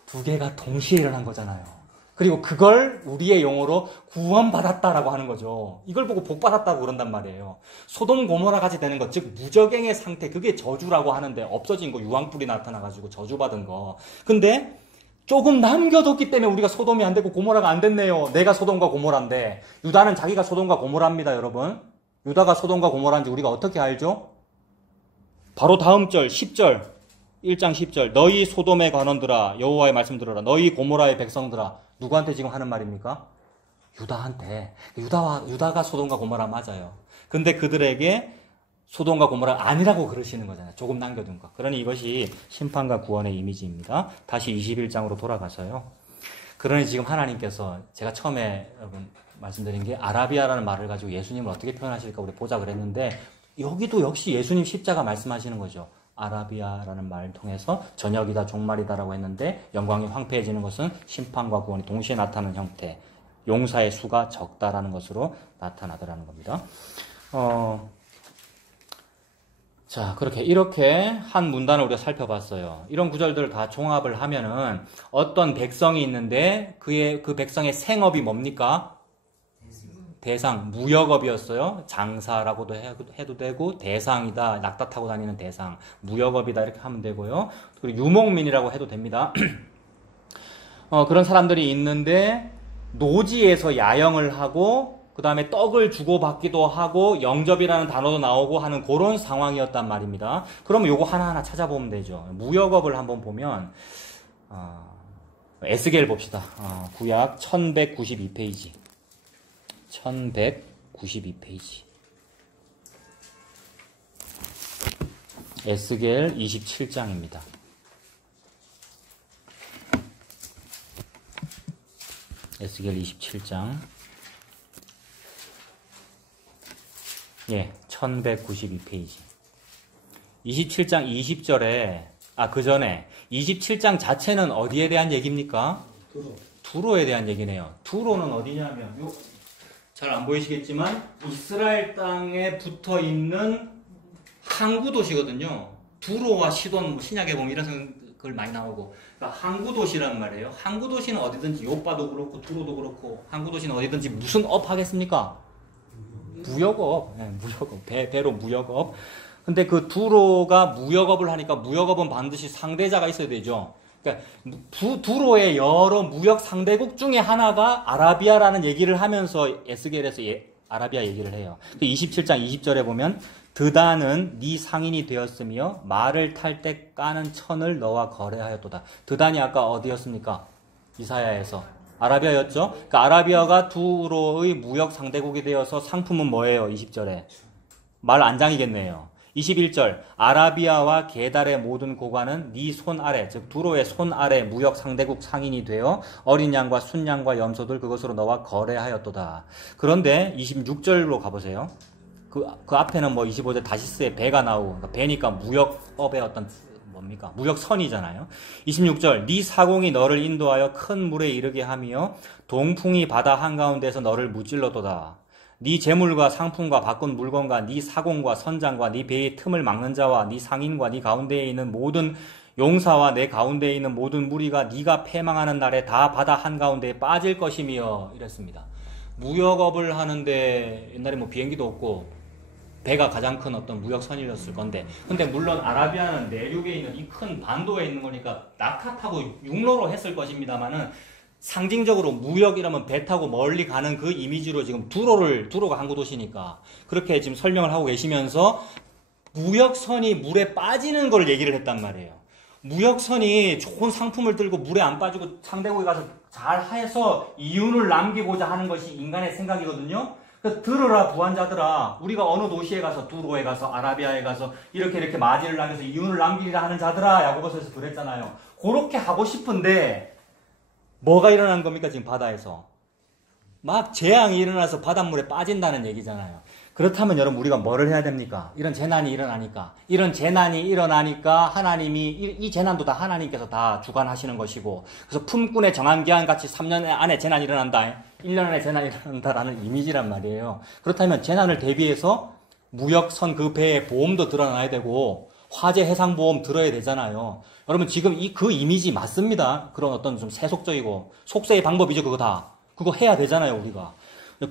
두 개가 동시에 일어난 거잖아요. 그리고 그걸 우리의 용어로 구원받았다라고 하는 거죠. 이걸 보고 복받았다고 그런단 말이에요. 소돔 고모라 같이 되는 것, 즉 무적행의 상태, 그게 저주라고 하는데 없어진 거, 유황불이 나타나가지고 저주받은 거. 근데 조금 남겨뒀기 때문에 우리가 소돔이 안 되고 고모라가 안 됐네요. 내가 소돔과 고모라인데 유다는 자기가 소돔과 고모라입니다, 여러분. 유다가 소돔과 고모라인지 우리가 어떻게 알죠? 바로 다음 절 10절 1장 10절 너희 소돔의 관원들아 여호와의 말씀 들어라. 너희 고모라의 백성들아. 누구한테 지금 하는 말입니까? 유다한테. 유다가 소돔과 고모라 맞아요. 근데 그들에게 소돔과 고모라 아니라고 그러시는 거잖아요. 조금 남겨둔 거. 그러니 이것이 심판과 구원의 이미지입니다. 다시 21장으로 돌아가서요. 그러니 지금 하나님께서 제가 처음에 여러분 말씀드린 게 아라비아라는 말을 가지고 예수님을 어떻게 표현하실까 우리 보자 그랬는데 여기도 역시 예수님 십자가 말씀하시는 거죠. 아라비아라는 말을 통해서 저녁이다 종말이다라고 했는데 영광이 황폐해지는 것은 심판과 구원이 동시에 나타나는 형태, 용사의 수가 적다라는 것으로 나타나더라는 겁니다. 자, 이렇게 한 문단을 우리가 살펴봤어요. 이런 구절들을 다 종합을 하면은 어떤 백성이 있는데 그 백성의 생업이 뭡니까? 대상, 무역업이었어요. 장사라고도 해도 되고, 대상이다, 낙타 타고 다니는 대상, 무역업이다, 이렇게 하면 되고요. 그리고 유목민이라고 해도 됩니다. 그런 사람들이 있는데, 노지에서 야영을 하고, 그 다음에 떡을 주고받기도 하고, 영접이라는 단어도 나오고 하는 그런 상황이었단 말입니다. 그러면 요거 하나하나 찾아보면 되죠. 무역업을 한번 보면, 에스겔 봅시다. 구약 1192페이지. 1192페이지. 에스겔 27장입니다. 에스겔 27장. 예, 1192페이지. 27장 20절에, 그 전에 27장 자체는 어디에 대한 얘기입니까? 두로에 대한 얘기네요. 두로는 어디냐면, 잘 안 보이시겠지만, 이스라엘 땅에 붙어 있는 항구 도시거든요. 두로와 시돈, 뭐 신약에 보면 이런 글 많이 나오고, 그러니까 항구 도시란 말이에요. 항구 도시는 어디든지, 요빠도 그렇고, 두로도 그렇고, 항구 도시는 어디든지 무슨 업 하겠습니까? 무역업. 네, 무역업. 배로 무역업. 근데 그 두로가 무역업을 하니까 무역업은 반드시 상대자가 있어야 되죠. 그러니까 두로의 여러 무역 상대국 중에 하나가 아라비아라는 얘기를 하면서 에스겔에서 아라비아 얘기를 해요. 27장 20절에 보면 드단은 네 상인이 되었으며 말을 탈 때 까는 천을 너와 거래하였도다. 드단이 아까 어디였습니까? 이사야에서 아라비아였죠. 그러니까 아라비아가 두로의 무역 상대국이 되어서 상품은 뭐예요? 20절에 말 안장이겠네요. 21절 아라비아와 게달의 모든 고관은 네 손 아래, 즉 두로의 손 아래 무역 상대국 상인이 되어 어린 양과 순양과 염소들 그것으로 너와 거래하였도다. 그런데 26절로 가보세요. 그 앞에는 뭐 25절 다시스의 배가 나오고, 그러니까 배니까 무역업의 어떤 뭡니까? 무역선이잖아요. 26절 네 사공이 너를 인도하여 큰 물에 이르게 하며 동풍이 바다 한가운데서 너를 무찔러도다. 네 재물과 상품과 바꾼 물건과 네 사공과 선장과 네 배의 틈을 막는 자와 네 상인과 네 가운데에 있는 모든 용사와 내 가운데에 있는 모든 무리가 네가 패망하는 날에 다 바다 한가운데에 빠질 것이며 이랬습니다. 무역업을 하는데 옛날에 뭐 비행기도 없고 배가 가장 큰 어떤 무역선이었을 건데, 근데 물론 아라비아는 내륙에 있는 이 큰 반도에 있는 거니까 낙타 타고 육로로 했을 것입니다만은 상징적으로 무역이라면 배 타고 멀리 가는 그 이미지로 지금 두로가 항구 도시니까 그렇게 지금 설명을 하고 계시면서 무역선이 물에 빠지는 걸 얘기를 했단 말이에요. 무역선이 좋은 상품을 들고 물에 안 빠지고 상대국에 가서 잘 해서 이윤을 남기고자 하는 것이 인간의 생각이거든요. 그래서 들으라 부한자들아, 우리가 어느 도시에 가서 두로에 가서 아라비아에 가서 이렇게 마진을 남겨서 이윤을 남기리라 하는 자들아, 야고보서에서 그랬잖아요. 그렇게 하고 싶은데 뭐가 일어난 겁니까? 지금 바다에서 막 재앙이 일어나서 바닷물에 빠진다는 얘기잖아요. 그렇다면 여러분 우리가 뭐를 해야 됩니까? 이런 재난이 일어나니까 하나님이 이 재난도 다 하나님께서 다 주관하시는 것이고, 그래서 품꾼의 정한기한 같이 3년 안에 재난이 일어난다, 1년 안에 재난이 일어난다라는 이미지란 말이에요. 그렇다면 재난을 대비해서 무역선 그 배에 보험도 들어놔야 되고 화재 해상보험 들어야 되잖아요. 여러분 지금 그 이미지 맞습니다. 그런 어떤 좀 세속적이고 속세의 방법이죠. 그거 해야 되잖아요, 우리가.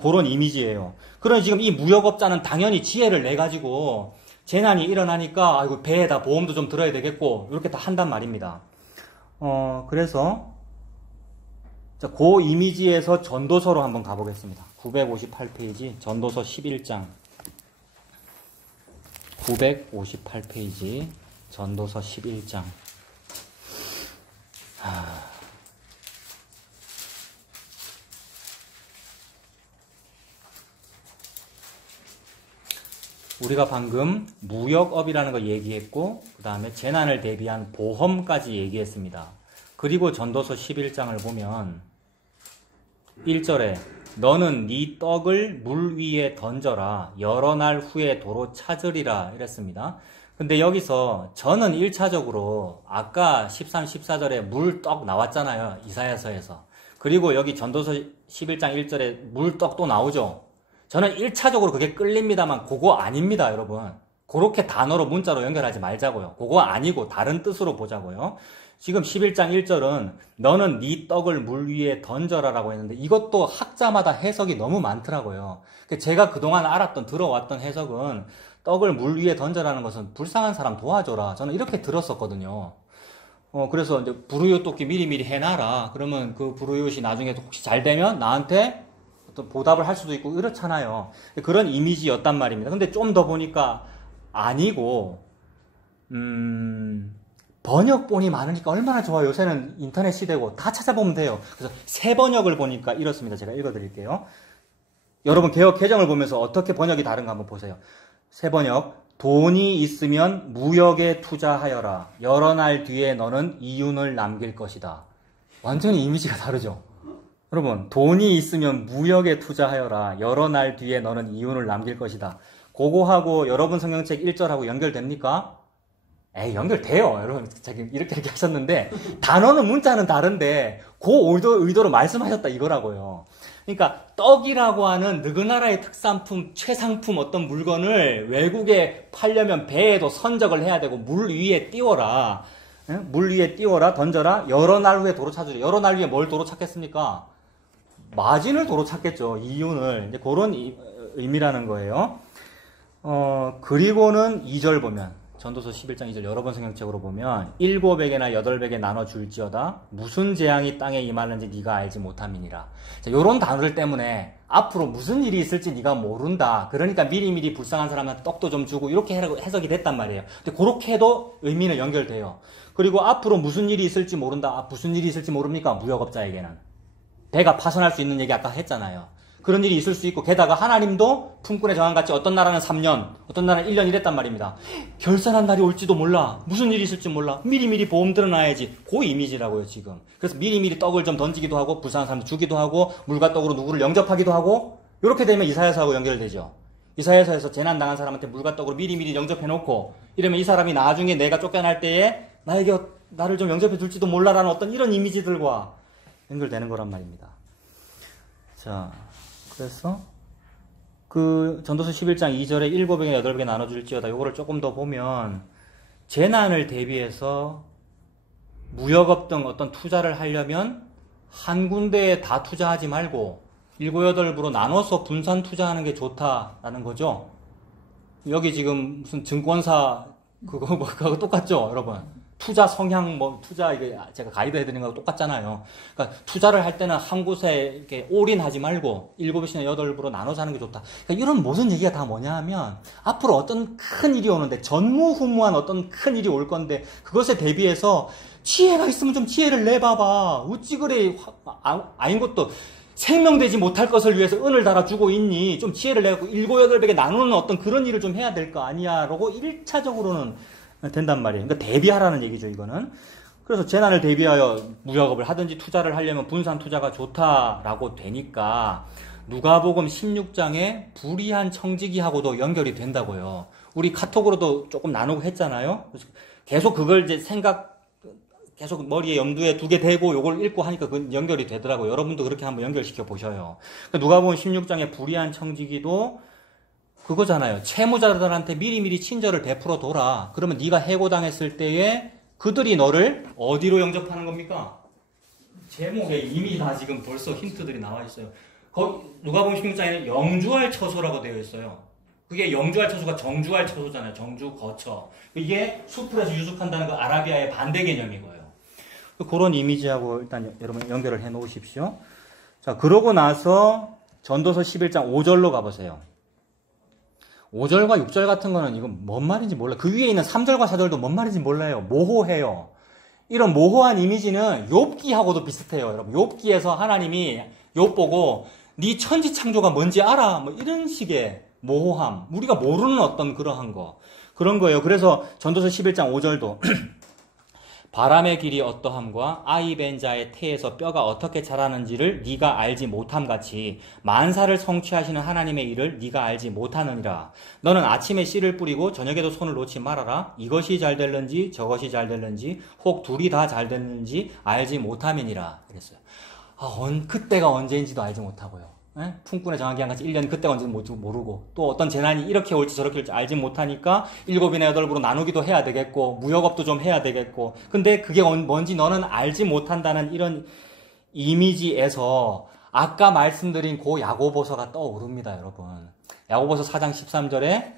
그런 이미지예요. 그러니 지금 이 무역업자는 당연히 지혜를 내가지고 재난이 일어나니까 아이고 배에다 보험도 좀 들어야 되겠고 이렇게 다 한단 말입니다. 그래서 그 이미지에서 전도서로 한번 가보겠습니다. 958페이지 전도서 11장 958페이지 전도서 11장. 우리가 방금 무역업이라는 거 얘기했고 그 다음에 재난을 대비한 보험까지 얘기했습니다. 그리고 전도서 11장을 보면 1절에 너는 네 떡을 물 위에 던져라 여러 날 후에 도로 찾으리라 이랬습니다. 근데 여기서 저는 1차적으로 아까 13, 14절에 물떡 나왔잖아요. 이사야서에서. 그리고 여기 전도서 11장 1절에 물떡도 나오죠. 저는 1차적으로 그게 끌립니다만 그거 아닙니다, 여러분. 그렇게 단어로 문자로 연결하지 말자고요. 그거 아니고 다른 뜻으로 보자고요. 지금 11장 1절은 너는 네 떡을 물 위에 던져라라고 했는데 이것도 학자마다 해석이 너무 많더라고요. 제가 그동안 들어왔던 해석은 떡을 물 위에 던져라는 것은 불쌍한 사람 도와줘라. 저는 이렇게 들었었거든요. 그래서 이제 불우이웃 돕기 미리미리 해놔라. 그러면 그 불우이웃이 나중에 혹시 잘 되면 나한테 어떤 보답을 할 수도 있고 이렇잖아요. 그런 이미지였단 말입니다. 근데 좀 더 보니까 아니고 번역본이 많으니까 얼마나 좋아요. 요새는 인터넷 시대고 다 찾아보면 돼요. 그래서 새 번역을 보니까 이렇습니다. 제가 읽어드릴게요. 여러분 개역 개정을 보면서 어떻게 번역이 다른가 한번 보세요. 새 번역. 돈이 있으면 무역에 투자하여라. 여러 날 뒤에 너는 이윤을 남길 것이다. 완전히 이미지가 다르죠. 여러분 돈이 있으면 무역에 투자하여라. 여러 날 뒤에 너는 이윤을 남길 것이다. 그거하고 여러분 성경책 1절하고 연결됩니까? 에이, 연결돼요. 여러분, 이렇게 하셨는데, 단어는 문자는 다른데, 그 의도로 말씀하셨다 이거라고요. 그러니까, 떡이라고 하는 느그나라의 특산품, 최상품 어떤 물건을 외국에 팔려면 배에도 선적을 해야 되고, 물 위에 띄워라. 물 위에 띄워라, 던져라, 여러 날 후에 도로 찾으라. 여러 날 후에 뭘 도로 찾겠습니까? 마진을 도로 찾겠죠. 이윤을. 이제 그런 의미라는 거예요. 그리고는 2절 보면, 전도서 11장 2절 여러 번 성경책으로 보면 7에게나 8에게 나눠줄지어다 무슨 재앙이 땅에 임하는지 네가 알지 못함이니라. 이런 단어들 때문에 앞으로 무슨 일이 있을지 네가 모른다. 그러니까 미리미리 불쌍한 사람한테 떡도 좀 주고 이렇게 해석이 됐단 말이에요. 근데 그렇게 해도 의미는 연결돼요. 그리고 앞으로 무슨 일이 있을지 모른다. 무슨 일이 있을지 모릅니까? 무역업자에게는. 배가 파손할 수 있는 얘기 아까 했잖아요. 그런 일이 있을 수 있고, 게다가 하나님도 품꾼의 정한같이 어떤 나라는 3년, 어떤 나라는 1년 이랬단 말입니다. 결산한 날이 올지도 몰라. 무슨 일이 있을지 몰라. 미리미리 보험 들어놔야지. 그 이미지라고요, 지금. 그래서 미리미리 떡을 좀 던지기도 하고, 불쌍한 사람들 주기도 하고, 물과 떡으로 누구를 영접하기도 하고, 이렇게 되면 이사야서하고 연결되죠. 이사야서에서 재난당한 사람한테 물과 떡으로 미리미리 영접해놓고, 이러면 이 사람이 나중에 내가 쫓겨날 때에 나를 좀 영접해 줄지도 몰라라는 어떤 이런 이미지들과 연결되는 거란 말입니다. 자. 그래서 그 전도서 11장 2절에 7에게 8에게 나눠줄지어다. 요거를 조금 더 보면 재난을 대비해서 무역업 등 어떤 투자를 하려면 한 군데에 다 투자하지 말고 7, 8부로 나눠서 분산 투자하는 게 좋다라는 거죠. 여기 지금 무슨 증권사 그거 똑같죠, 여러분? 투자 성향, 투자, 이게 제가 가이드 해드린 거하고 똑같잖아요. 그러니까 투자를 할 때는 한 곳에 이렇게 올인하지 말고 7이나 8부로 나눠서 하는 게 좋다. 그러니까 이런 모든 얘기가 다 뭐냐 하면 앞으로 어떤 큰 일이 오는데 전무후무한 어떤 큰 일이 올 건데 그것에 대비해서 지혜가 있으면 좀 지혜를 내봐봐. 어찌 그래, 아닌 것도 생명되지 못할 것을 위해서 은을 달아주고 있니? 좀 지혜를 내고 7, 8에게 나누는 어떤 그런 일을 좀 해야 될 거 아니야? 라고 1차적으로는 된단 말이에요. 그러니까 대비하라는 얘기죠, 이거는. 그래서 재난을 대비하여 무역업을 하든지 투자를 하려면 분산 투자가 좋다라고 되니까 누가복음 16장에 불의한 청지기하고도 연결이 된다고요. 우리 카톡으로도 조금 나누고 했잖아요. 계속 그걸 이제 계속 머리에 염두에 두게 되고 요걸 읽고 하니까 그 연결이 되더라고요. 여러분도 그렇게 한번 연결시켜 보셔요. 누가복음 16장에 불의한 청지기도 그거잖아요. 채무자들한테 미리미리 친절을 베풀어 둬라. 그러면 네가 해고당했을 때에 그들이 너를 어디로 영접하는 겁니까? 제목에 이미 다 지금 벌써 힌트들이 나와 있어요. 누가복음 16장에는 영주할 처소라고 되어 있어요. 그게 영주할 처소가 정주할 처소잖아요. 정주, 거처. 이게 수풀에서 유숙한다는 그 아라비아의 반대 개념이고요. 그런 이미지하고 일단 여러분 연결을 해 놓으십시오. 자, 그러고 나서 전도서 11장 5절로 가보세요. 5절과 6절 같은 거는 이건 뭔 말인지 몰라요. 그 위에 있는 3절과 4절도 뭔 말인지 몰라요. 모호해요. 이런 모호한 이미지는 욥기하고도 비슷해요. 여러분, 욥기에서 하나님이 욥 보고 네 천지 창조가 뭔지 알아? 뭐 이런 식의 모호함, 우리가 모르는 어떤 그러한 거, 그런 거예요. 그래서 전도서 11장 5절도 바람의 길이 어떠함과 아이벤 자의 태에서 뼈가 어떻게 자라는지를 네가 알지 못함 같이 만사를 성취하시는 하나님의 일을 네가 알지 못하느니라. 너는 아침에 씨를 뿌리고 저녁에도 손을 놓지 말아라. 이것이 잘 될는지 저것이 잘 될는지 혹 둘이 다 잘 됐는지 알지 못함이니라. 그랬어요. 그때가 언제인지도 알지 못하고요. 품꾼의 정한기한 같이 1년 그때가 언제인지 모르고 또 어떤 재난이 이렇게 올지 저렇게 올지 알지 못하니까 7이나 8부로 나누기도 해야 되겠고 무역업도 좀 해야 되겠고 근데 그게 뭔지 너는 알지 못한다는 이런 이미지에서 아까 말씀드린 그 야고보서가 떠오릅니다, 여러분. 야고보서 4장 13절에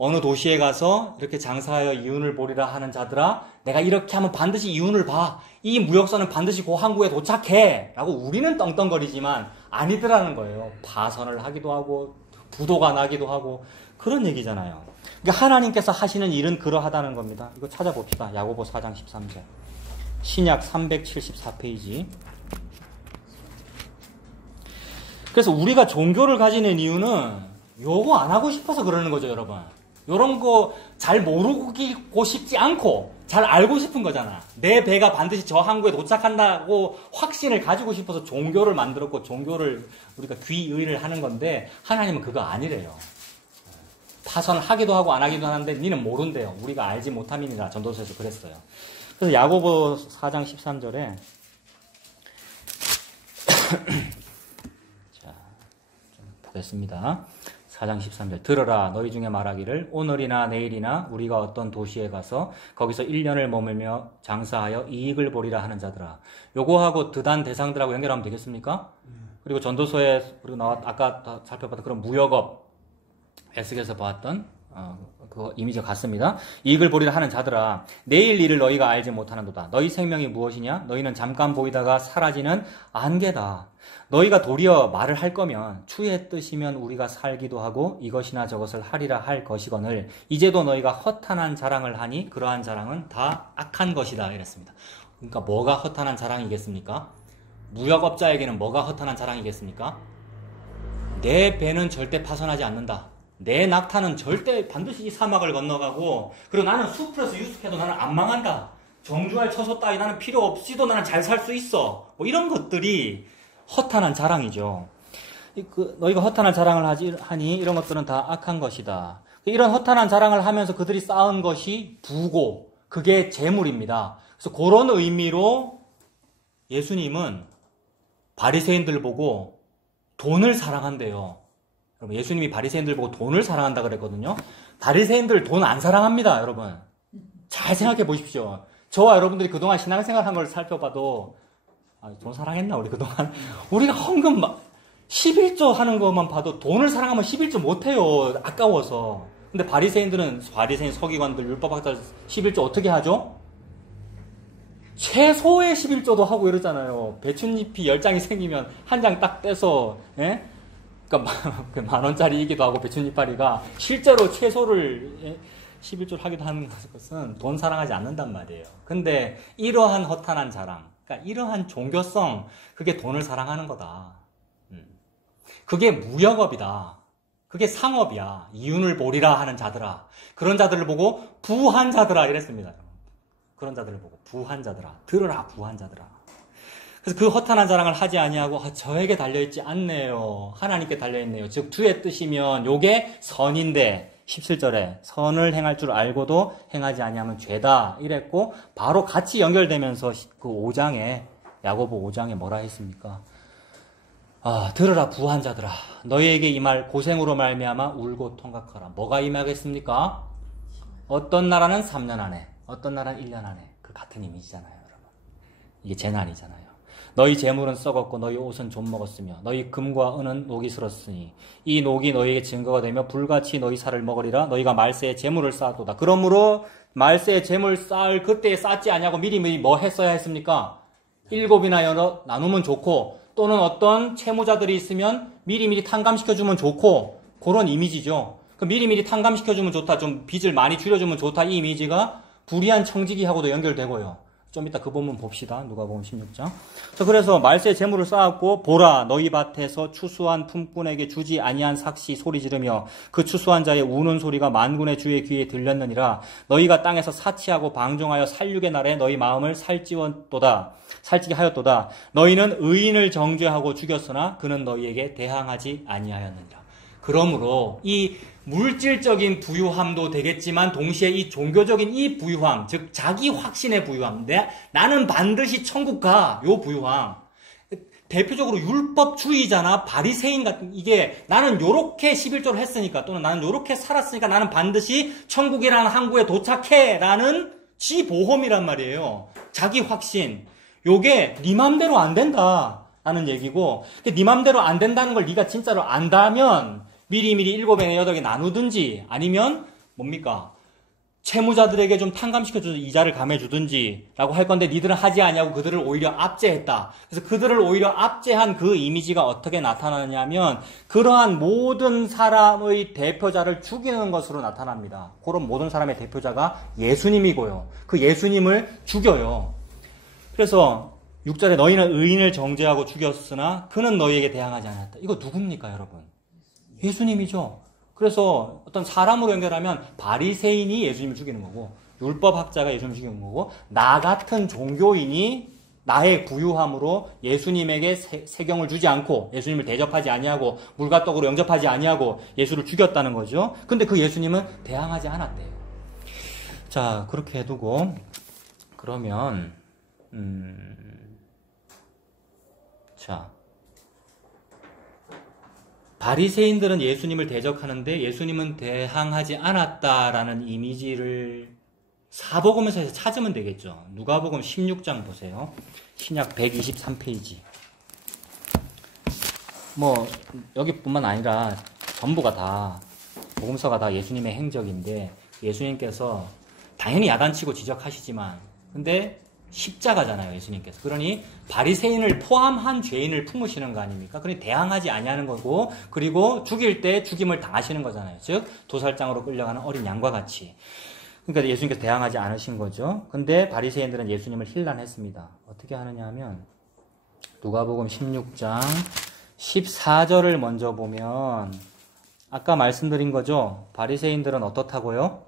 어느 도시에 가서 이렇게 장사하여 이윤을 보리라 하는 자들아, 내가 이렇게 하면 반드시 이윤을 봐. 이 무역선은 반드시 그 항구에 도착해. 라고 우리는 떵떵거리지만 아니더라는 거예요. 파선을 하기도 하고 부도가 나기도 하고 그런 얘기잖아요. 그러니까 하나님께서 하시는 일은 그러하다는 겁니다. 이거 찾아봅시다. 야고보 4장 13절. 신약 374페이지. 그래서 우리가 종교를 가지는 이유는 요거 안 하고 싶어서 그러는 거죠, 여러분. 요런 거 잘 모르고 싶지 않고 잘 알고 싶은 거잖아. 내 배가 반드시 저 항구에 도착한다고 확신을 가지고 싶어서 종교를 만들었고 종교를 우리가 귀의를 하는 건데 하나님은 그거 아니래요. 파선하기도 하고 안 하기도 하는데 니는 모른대요. 우리가 알지 못함이니라. 전도서에서 그랬어요. 그래서 야고보 4장 13절에 자, 좀 보겠습니다. 4장 13절 들어라 너희 중에 말하기를 오늘이나 내일이나 우리가 어떤 도시에 가서 거기서 1년을 머물며 장사하여 이익을 보리라 하는 자들아. 요거하고 드단 대상들하고 연결하면 되겠습니까? 그리고 전도서에 우리가 아까 살펴봤던 그런 무역업 에스겔에서 보았던 그 이미지가 같습니다. 이익을 보리라 하는 자들아 내일 일을 너희가 알지 못하는도다. 너희 생명이 무엇이냐? 너희는 잠깐 보이다가 사라지는 안개다. 너희가 도리어 말을 할 거면 주의 뜻이면 우리가 살기도 하고 이것이나 저것을 하리라 할 것이거늘 이제도 너희가 허탄한 자랑을 하니 그러한 자랑은 다 악한 것이다 이랬습니다. 그러니까 뭐가 허탄한 자랑이겠습니까? 무역업자에게는 뭐가 허탄한 자랑이겠습니까? 내 배는 절대 파손하지 않는다. 내 낙타는 절대 반드시 이 사막을 건너가고 그리고 나는 숲에서 유숙해도 나는 안 망한다. 정주할 처소 따위 나는 필요 없이도 나는 잘 살 수 있어. 뭐 이런 것들이 허탄한 자랑이죠. 너희가 허탄한 자랑을 하니 이런 것들은 다 악한 것이다. 이런 허탄한 자랑을 하면서 그들이 쌓은 것이 부고 그게 재물입니다. 그래서 그런 의미로 예수님은 바리새인들 보고 돈을 사랑한대요. 여러분 예수님이 바리새인들 보고 돈을 사랑한다 그랬거든요. 바리새인들 돈 안 사랑합니다. 여러분 잘 생각해 보십시오. 저와 여러분들이 그동안 신앙생활 한 걸 살펴봐도 돈 사랑했나 우리 그동안 우리가 헌금 막 11조 하는 것만 봐도 돈을 사랑하면 11조 못해요. 아까워서. 근데 바리새인 서기관들 율법학자 11조 어떻게 하죠? 최소의 11조도 하고 이러잖아요. 배춧잎이 10장이 생기면 한 장 딱 떼서 그러니까 만 원짜리이기도 하고 배춧잎파리가 실제로 채소를 11조를 하기도 하는 것은 돈 사랑하지 않는단 말이에요. 근데 이러한 허탄한 자랑, 그러니까 이러한 종교성, 그게 돈을 사랑하는 거다. 그게 무역업이다. 그게 상업이야. 이윤을 보리라 하는 자들아. 그런 자들을 보고 부한 자들아 이랬습니다. 그런 자들을 보고 부한 자들아. 들으라 부한 자들아. 그래서 그 허탄한 자랑을 하지 아니하고 저에게 달려있지 않네요. 하나님께 달려있네요. 즉 주의 뜻이면 요게 선인데 17절에 선을 행할 줄 알고도 행하지 아니하면 죄다 이랬고 바로 같이 연결되면서 그 5장에 야고보 5장에 뭐라 했습니까? 들으라 부한 자들아 너희에게 임할 고생으로 말미암아 울고 통각하라. 뭐가 임하겠습니까? 어떤 나라는 3년 안에 어떤 나라는 1년 안에 그 같은 이미지잖아요. 여러분 이게 재난이잖아요. 너희 재물은 썩었고 너희 옷은 좀 먹었으며 너희 금과 은은 녹이 슬었으니 이 녹이 너희에게 증거가 되며 불같이 너희 살을 먹으리라. 너희가 말세에 재물을 쌓았도다. 그러므로 말세에 재물 쌓을 그때에 쌓지 아니하고 미리 뭐 했어야 했습니까? 7이나 열어 나누면 좋고 또는 어떤 채무자들이 있으면 미리미리 탕감시켜주면 좋고 그런 이미지죠. 미리미리 탕감시켜주면 좋다. 좀 빚을 많이 줄여주면 좋다. 이 이미지가 불의한 청지기하고도 연결되고요. 좀 이따 그 본문 봅시다. 누가복음 16장. 그래서 말세 재물을 쌓았고 보라 너희 밭에서 추수한 품꾼에게 주지 아니한 삭시 소리 지르며 그 추수한 자의 우는 소리가 만군의 주의 귀에 들렸느니라. 너희가 땅에서 사치하고 방종하여 살육의 날에 너희 마음을 살찌게 하였도다. 너희는 의인을 정죄하고 죽였으나 그는 너희에게 대항하지 아니하였느니라. 그러므로 이 물질적인 부유함도 되겠지만 동시에 이 종교적인 이 부유함, 즉 자기 확신의 부유함, 나는 반드시 천국 가, 요 부유함. 대표적으로 율법주의자나 바리새인 같은 이게 나는 요렇게 11조를 했으니까 또는 나는 요렇게 살았으니까 나는 반드시 천국이라는 항구에 도착해라는 지보험이란 말이에요. 자기 확신. 요게 네 맘대로 안 된다라는 얘기고 네 맘대로 안 된다는 걸 네가 진짜로 안다면 미리미리 7배, 8개 나누든지 아니면 뭡니까? 채무자들에게 좀 탕감시켜주든 이자를 감해주든지 라고 할 건데 니들은 하지 아니하고 그들을 오히려 압제했다. 그래서 그들을 오히려 압제한 그 이미지가 어떻게 나타나냐면 그러한 모든 사람의 대표자를 죽이는 것으로 나타납니다. 그런 모든 사람의 대표자가 예수님이고요. 그 예수님을 죽여요. 그래서 6절에 너희는 의인을 정죄하고 죽였으나 그는 너희에게 대항하지 않았다. 이거 누굽니까 여러분? 예수님이죠. 그래서 어떤 사람으로 연결하면 바리새인이 예수님을 죽이는 거고 율법학자가 예수님을 죽이는 거고 나 같은 종교인이 나의 부유함으로 예수님에게 세경을 주지 않고 예수님을 대접하지 아니하고 물과 떡으로 영접하지 아니하고 예수를 죽였다는 거죠. 근데 그 예수님은 대항하지 않았대요. 자, 그렇게 해두고 그러면 자, 바리새인들은 예수님을 대적하는데 예수님은 대항하지 않았다라는 이미지를 사복음에서 찾으면 되겠죠. 누가복음 16장 보세요. 신약 123페이지. 뭐 여기뿐만 아니라 전부가 다 복음서가 다 예수님의 행적인데 예수님께서 당연히 야단치고 지적하시지만 근데 십자가잖아요, 예수님께서. 그러니 바리새인을 포함한 죄인을 품으시는 거 아닙니까? 그러니 대항하지 아니하는 거고 그리고 죽일 때 죽임을 당하시는 거잖아요. 즉 도살장으로 끌려가는 어린 양과 같이. 그러니까 예수님께서 대항하지 않으신 거죠. 근데 바리새인들은 예수님을 힐난했습니다. 어떻게 하느냐 하면 누가복음 16장 14절을 먼저 보면 아까 말씀드린 거죠. 바리새인들은 어떻다고요?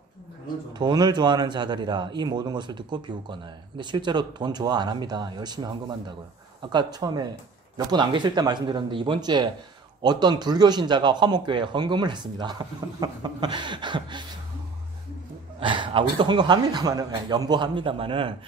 돈을 좋아하는 자들이라 이 모든 것을 듣고 비웃거늘. 근데 실제로 돈 좋아 안 합니다. 열심히 헌금한다고요. 아까 처음에 몇 분 안 계실 때 말씀드렸는데 이번 주에 어떤 불교 신자가 화목교회에 헌금을 했습니다. 우리도 헌금합니다만은, 연보합니다만은,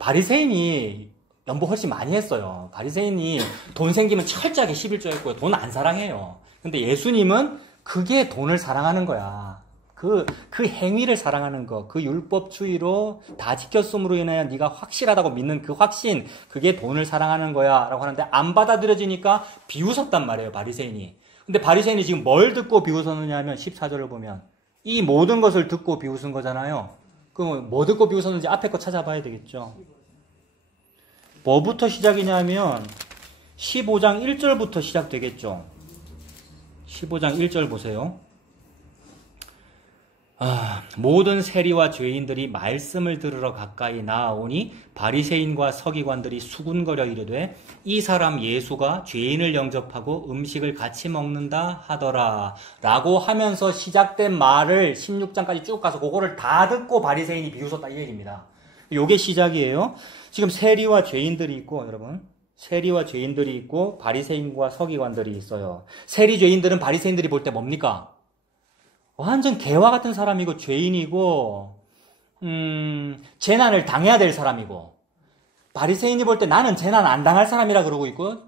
바리새인이 연보 훨씬 많이 했어요. 바리새인이 돈 생기면 철저하게 11조 했고요. 돈 안 사랑해요. 근데 예수님은 그게 돈을 사랑하는 거야. 그 행위를 사랑하는 거, 그 율법주의로 다 지켰음으로 인하여 네가 확실하다고 믿는 그 확신, 그게 돈을 사랑하는 거야 라고 하는데 안 받아들여지니까 비웃었단 말이에요, 바리새인이. 근데 바리새인이 지금 뭘 듣고 비웃었느냐 하면 14절을 보면 이 모든 것을 듣고 비웃은 거잖아요. 그럼 뭐 듣고 비웃었는지 앞에 거 찾아봐야 되겠죠. 뭐부터 시작이냐면 15장 1절부터 시작되겠죠. 15장 1절 보세요. 모든 세리와 죄인들이 말씀을 들으러 가까이 나아오니 바리새인과 서기관들이 수군거려 이르되 이 사람 예수가 죄인을 영접하고 음식을 같이 먹는다 하더라 라고 하면서 시작된 말을 16장까지 쭉 가서 그거를 다 듣고 바리새인이 비웃었다 이 얘기입니다. 요게 시작이에요. 지금 세리와 죄인들이 있고 여러분 세리와 죄인들이 있고 바리새인과 서기관들이 있어요. 세리 죄인들은 바리새인들이 볼 때 뭡니까? 완전 개와 같은 사람이고 죄인이고 재난을 당해야 될 사람이고 바리새인이 볼 때 나는 재난 안 당할 사람이라 그러고 있고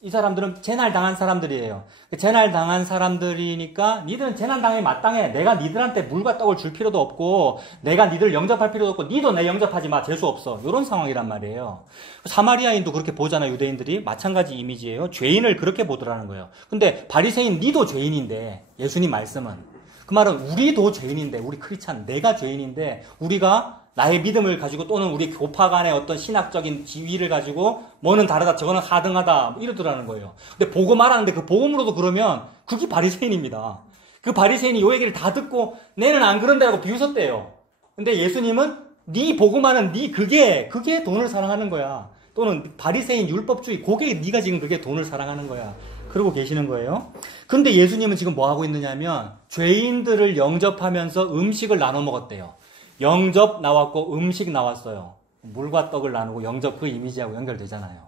이 사람들은 재난 당한 사람들이에요. 재난 당한 사람들이니까 니들은 재난 당해 마땅해. 내가 니들한테 물과 떡을 줄 필요도 없고 내가 니들 영접할 필요도 없고 니도 내 영접하지 마. 재수 없어. 이런 상황이란 말이에요. 사마리아인도 그렇게 보잖아요. 유대인들이. 마찬가지 이미지예요. 죄인을 그렇게 보더라는 거예요. 근데 바리새인 니도 죄인인데 예수님 말씀은 그 말은 우리도 죄인인데 우리 크리스찬 내가 죄인인데 우리가 나의 믿음을 가지고 또는 우리 교파 간의 어떤 신학적인 지위를 가지고 뭐는 다르다 저거는 하등하다 이러더라는 거예요. 근데 복음 알았는데 그 복음으로도 그러면 그게 바리새인입니다. 그 바리새인이 요 얘기를 다 듣고 내는 안 그런다고 비웃었대요. 근데 예수님은 네 복음하는 네 그게 돈을 사랑하는 거야. 또는 바리새인 율법주의 그게 네가 지금 그게 돈을 사랑하는 거야. 그러고 계시는 거예요. 근데 예수님은 지금 뭐 하고 있느냐면 죄인들을 영접하면서 음식을 나눠 먹었대요. 영접 나왔고 음식 나왔어요. 물과 떡을 나누고 영접 그 이미지하고 연결되잖아요.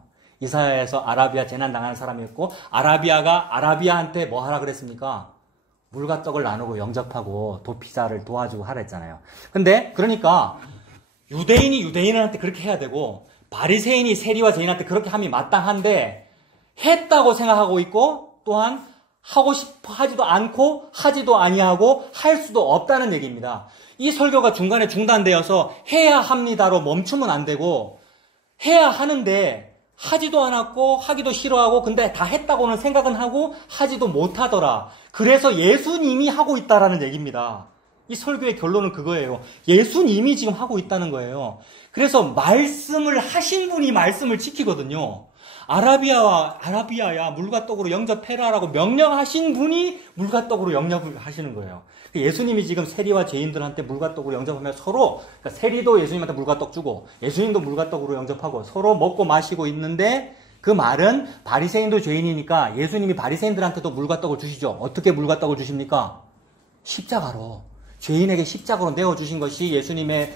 이사야에서 아라비아 재난 당한 사람이었고 아라비아가 아라비아한테 뭐 하라 그랬습니까? 물과 떡을 나누고 영접하고 도피자를 도와주고 하라 했잖아요. 근데 그러니까 유대인이 유대인한테 그렇게 해야 되고 바리새인이 세리와 죄인한테 그렇게 함이 마땅한데 했다고 생각하고 있고 또한 하고 싶어 하지도 않고 하지도 아니하고 할 수도 없다는 얘기입니다. 이 설교가 중간에 중단되어서 해야 합니다로 멈추면 안 되고 해야 하는데 하지도 않았고 하기도 싫어하고 근데 다 했다고는 생각은 하고 하지도 못하더라. 그래서 예수님이 하고 있다라는 얘기입니다. 이 설교의 결론은 그거예요. 예수님이 지금 하고 있다는 거예요. 그래서 말씀을 하신 분이 말씀을 지키거든요. 아라비아야 물과 떡으로 영접해라라고 명령하신 분이 물과 떡으로 영접을 하시는 거예요. 예수님이 지금 세리와 죄인들한테 물과 떡으로 영접하며 서로 그러니까 세리도 예수님한테 물과 떡 주고 예수님도 물과 떡으로 영접하고 서로 먹고 마시고 있는데 그 말은 바리새인도 죄인이니까 예수님이 바리새인들한테도 물과 떡을 주시죠. 어떻게 물과 떡을 주십니까? 십자가로. 죄인에게 십자가로 내어주신 것이 예수님의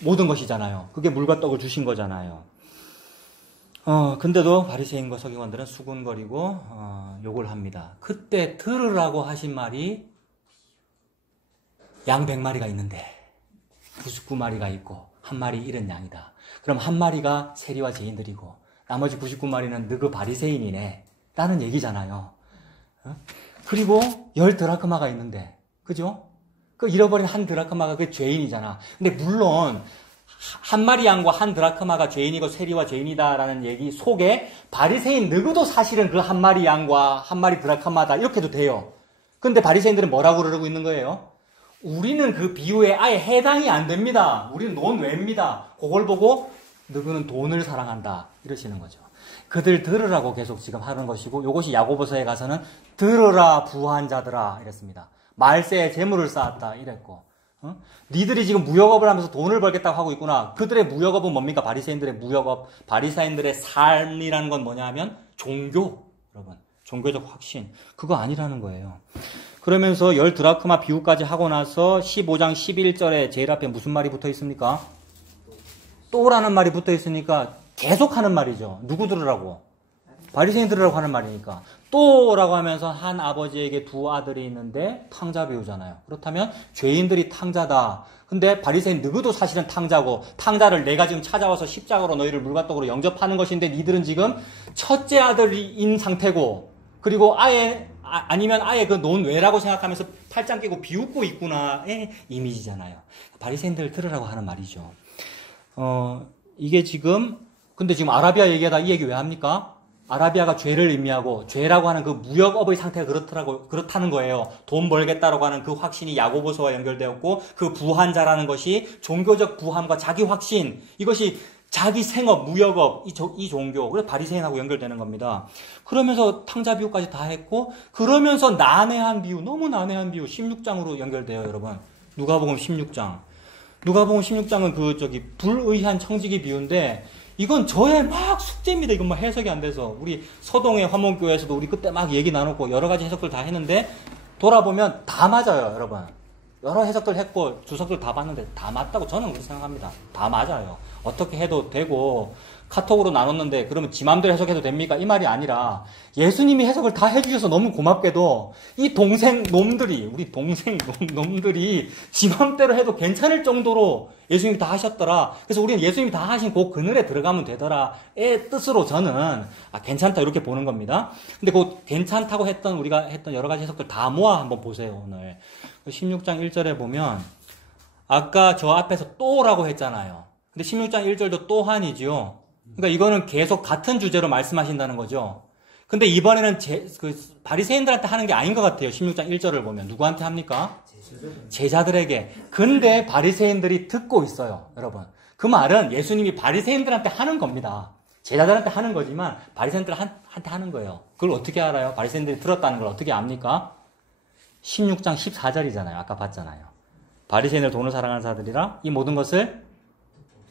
모든 것이잖아요. 그게 물과 떡을 주신 거잖아요. 근데도 바리새인과 서기관들은 수군거리고 욕을 합니다. 그때 들으라고 하신 말이 양 100마리가 있는데 99마리가 있고 한 마리 잃은 양이다. 그럼 한 마리가 세리와 죄인들이고 나머지 99마리는 너그 바리새인이네 라는 얘기잖아요. 그리고 10드라크마가 있는데, 그죠? 그 잃어버린 한 드라크마가 그 죄인이잖아. 근데 물론 한 마리 양과 한 드라크마가 죄인이고 세리와 죄인이다라는 얘기 속에 바리새인 누구도 사실은 그 한 마리 양과 한 마리 드라크마다 이렇게도 돼요. 근데 바리새인들은 뭐라고 그러고 있는 거예요? 우리는 그 비유에 아예 해당이 안 됩니다. 우리는 논외입니다. 그걸 보고 누구는 돈을 사랑한다 이러시는 거죠. 그들 들으라고 계속 지금 하는 것이고, 이것이 야고보서에 가서는 들으라 부한 자들아 이랬습니다. 말세에 재물을 쌓았다 이랬고, 니들이 지금 무역업을 하면서 돈을 벌겠다고 하고 있구나. 그들의 무역업은 뭡니까? 바리새인들의 무역업, 바리새인들의 삶이라는 건 뭐냐 하면 종교, 여러분. 종교적 확신. 그거 아니라는 거예요. 그러면서 10드라크마 비유까지 하고 나서 15장 11절에 제일 앞에 무슨 말이 붙어 있습니까? 또라는 말이 붙어 있으니까 계속 하는 말이죠. 누구 들으라고? 바리새인 들으라고 하는 말이니까. 또라고 하면서 한 아버지에게 두 아들이 있는데 탕자 배우잖아요. 그렇다면 죄인들이 탕자다. 근데 바리새인 누구도 사실은 탕자고, 탕자를 내가 지금 찾아와서 십자가로 너희를 물과떡으로 영접하는 것인데 니들은 지금 첫째 아들인 상태고, 그리고 아니면 아예 그 논외라고 생각하면서 팔짱 끼고 비웃고 있구나의 이미지잖아요. 바리새인들 들으라고 하는 말이죠. 이게 근데 지금 아라비아 얘기하다 이 얘기 왜 합니까? 아라비아가 죄를 의미하고, 죄라고 하는 그 무역업의 상태가 그렇다는 거예요. 돈 벌겠다라고 하는 그 확신이 야고보서와 연결되었고, 그 부한자라는 것이 종교적 부함과 자기 확신, 이것이 자기 생업, 무역업, 이 종교, 그래서 바리새인하고 연결되는 겁니다. 그러면서 탕자 비유까지 다 했고, 그러면서 난해한 비유, 너무 난해한 비유, 16장으로 연결돼요, 여러분. 누가복음 16장. 누가복음 16장은 불의한 청지기 비유인데, 이건 저의 막 숙제입니다. 이건 막 해석이 안 돼서. 우리 서동의 화목교회에서도 우리 그때 막 얘기 나눴고 여러 가지 해석들 다 했는데, 돌아보면 다 맞아요, 여러분. 여러 해석들 했고 주석들 다 봤는데 다 맞다고 저는 그렇게 생각합니다. 다 맞아요. 어떻게 해도 되고, 카톡으로 나눴는데 그러면 지 맘대로 해석해도 됩니까? 이 말이 아니라 예수님이 해석을 다 해주셔서 너무 고맙게도 이 우리 동생 놈들이 지 맘대로 해도 괜찮을 정도로 예수님이 다 하셨더라. 그래서 우리는 예수님이 다 하신 그 그늘에 들어가면 되더라의 뜻으로 저는 괜찮다 이렇게 보는 겁니다. 근데 그 괜찮다고 우리가 했던 여러 가지 해석들 다 모아 한번 보세요. 오늘 16장 1절에 보면 아까 저 앞에서 또라고 했잖아요. 근데 16장 1절도 또한이죠. 그러니까 이거는 계속 같은 주제로 말씀하신다는 거죠. 근데 이번에는 바리새인들한테 하는 게 아닌 것 같아요. 16장 1절을 보면. 누구한테 합니까? 제자들에게. 근데 바리새인들이 듣고 있어요, 여러분. 그 말은 예수님이 바리새인들한테 하는 겁니다. 제자들한테 하는 거지만 바리새인들한테 하는 거예요. 그걸 어떻게 알아요? 바리새인들이 들었다는 걸 어떻게 압니까? 16장 14절이잖아요. 아까 봤잖아요. 바리새인들 돈을 사랑하는 자들이라 이 모든 것을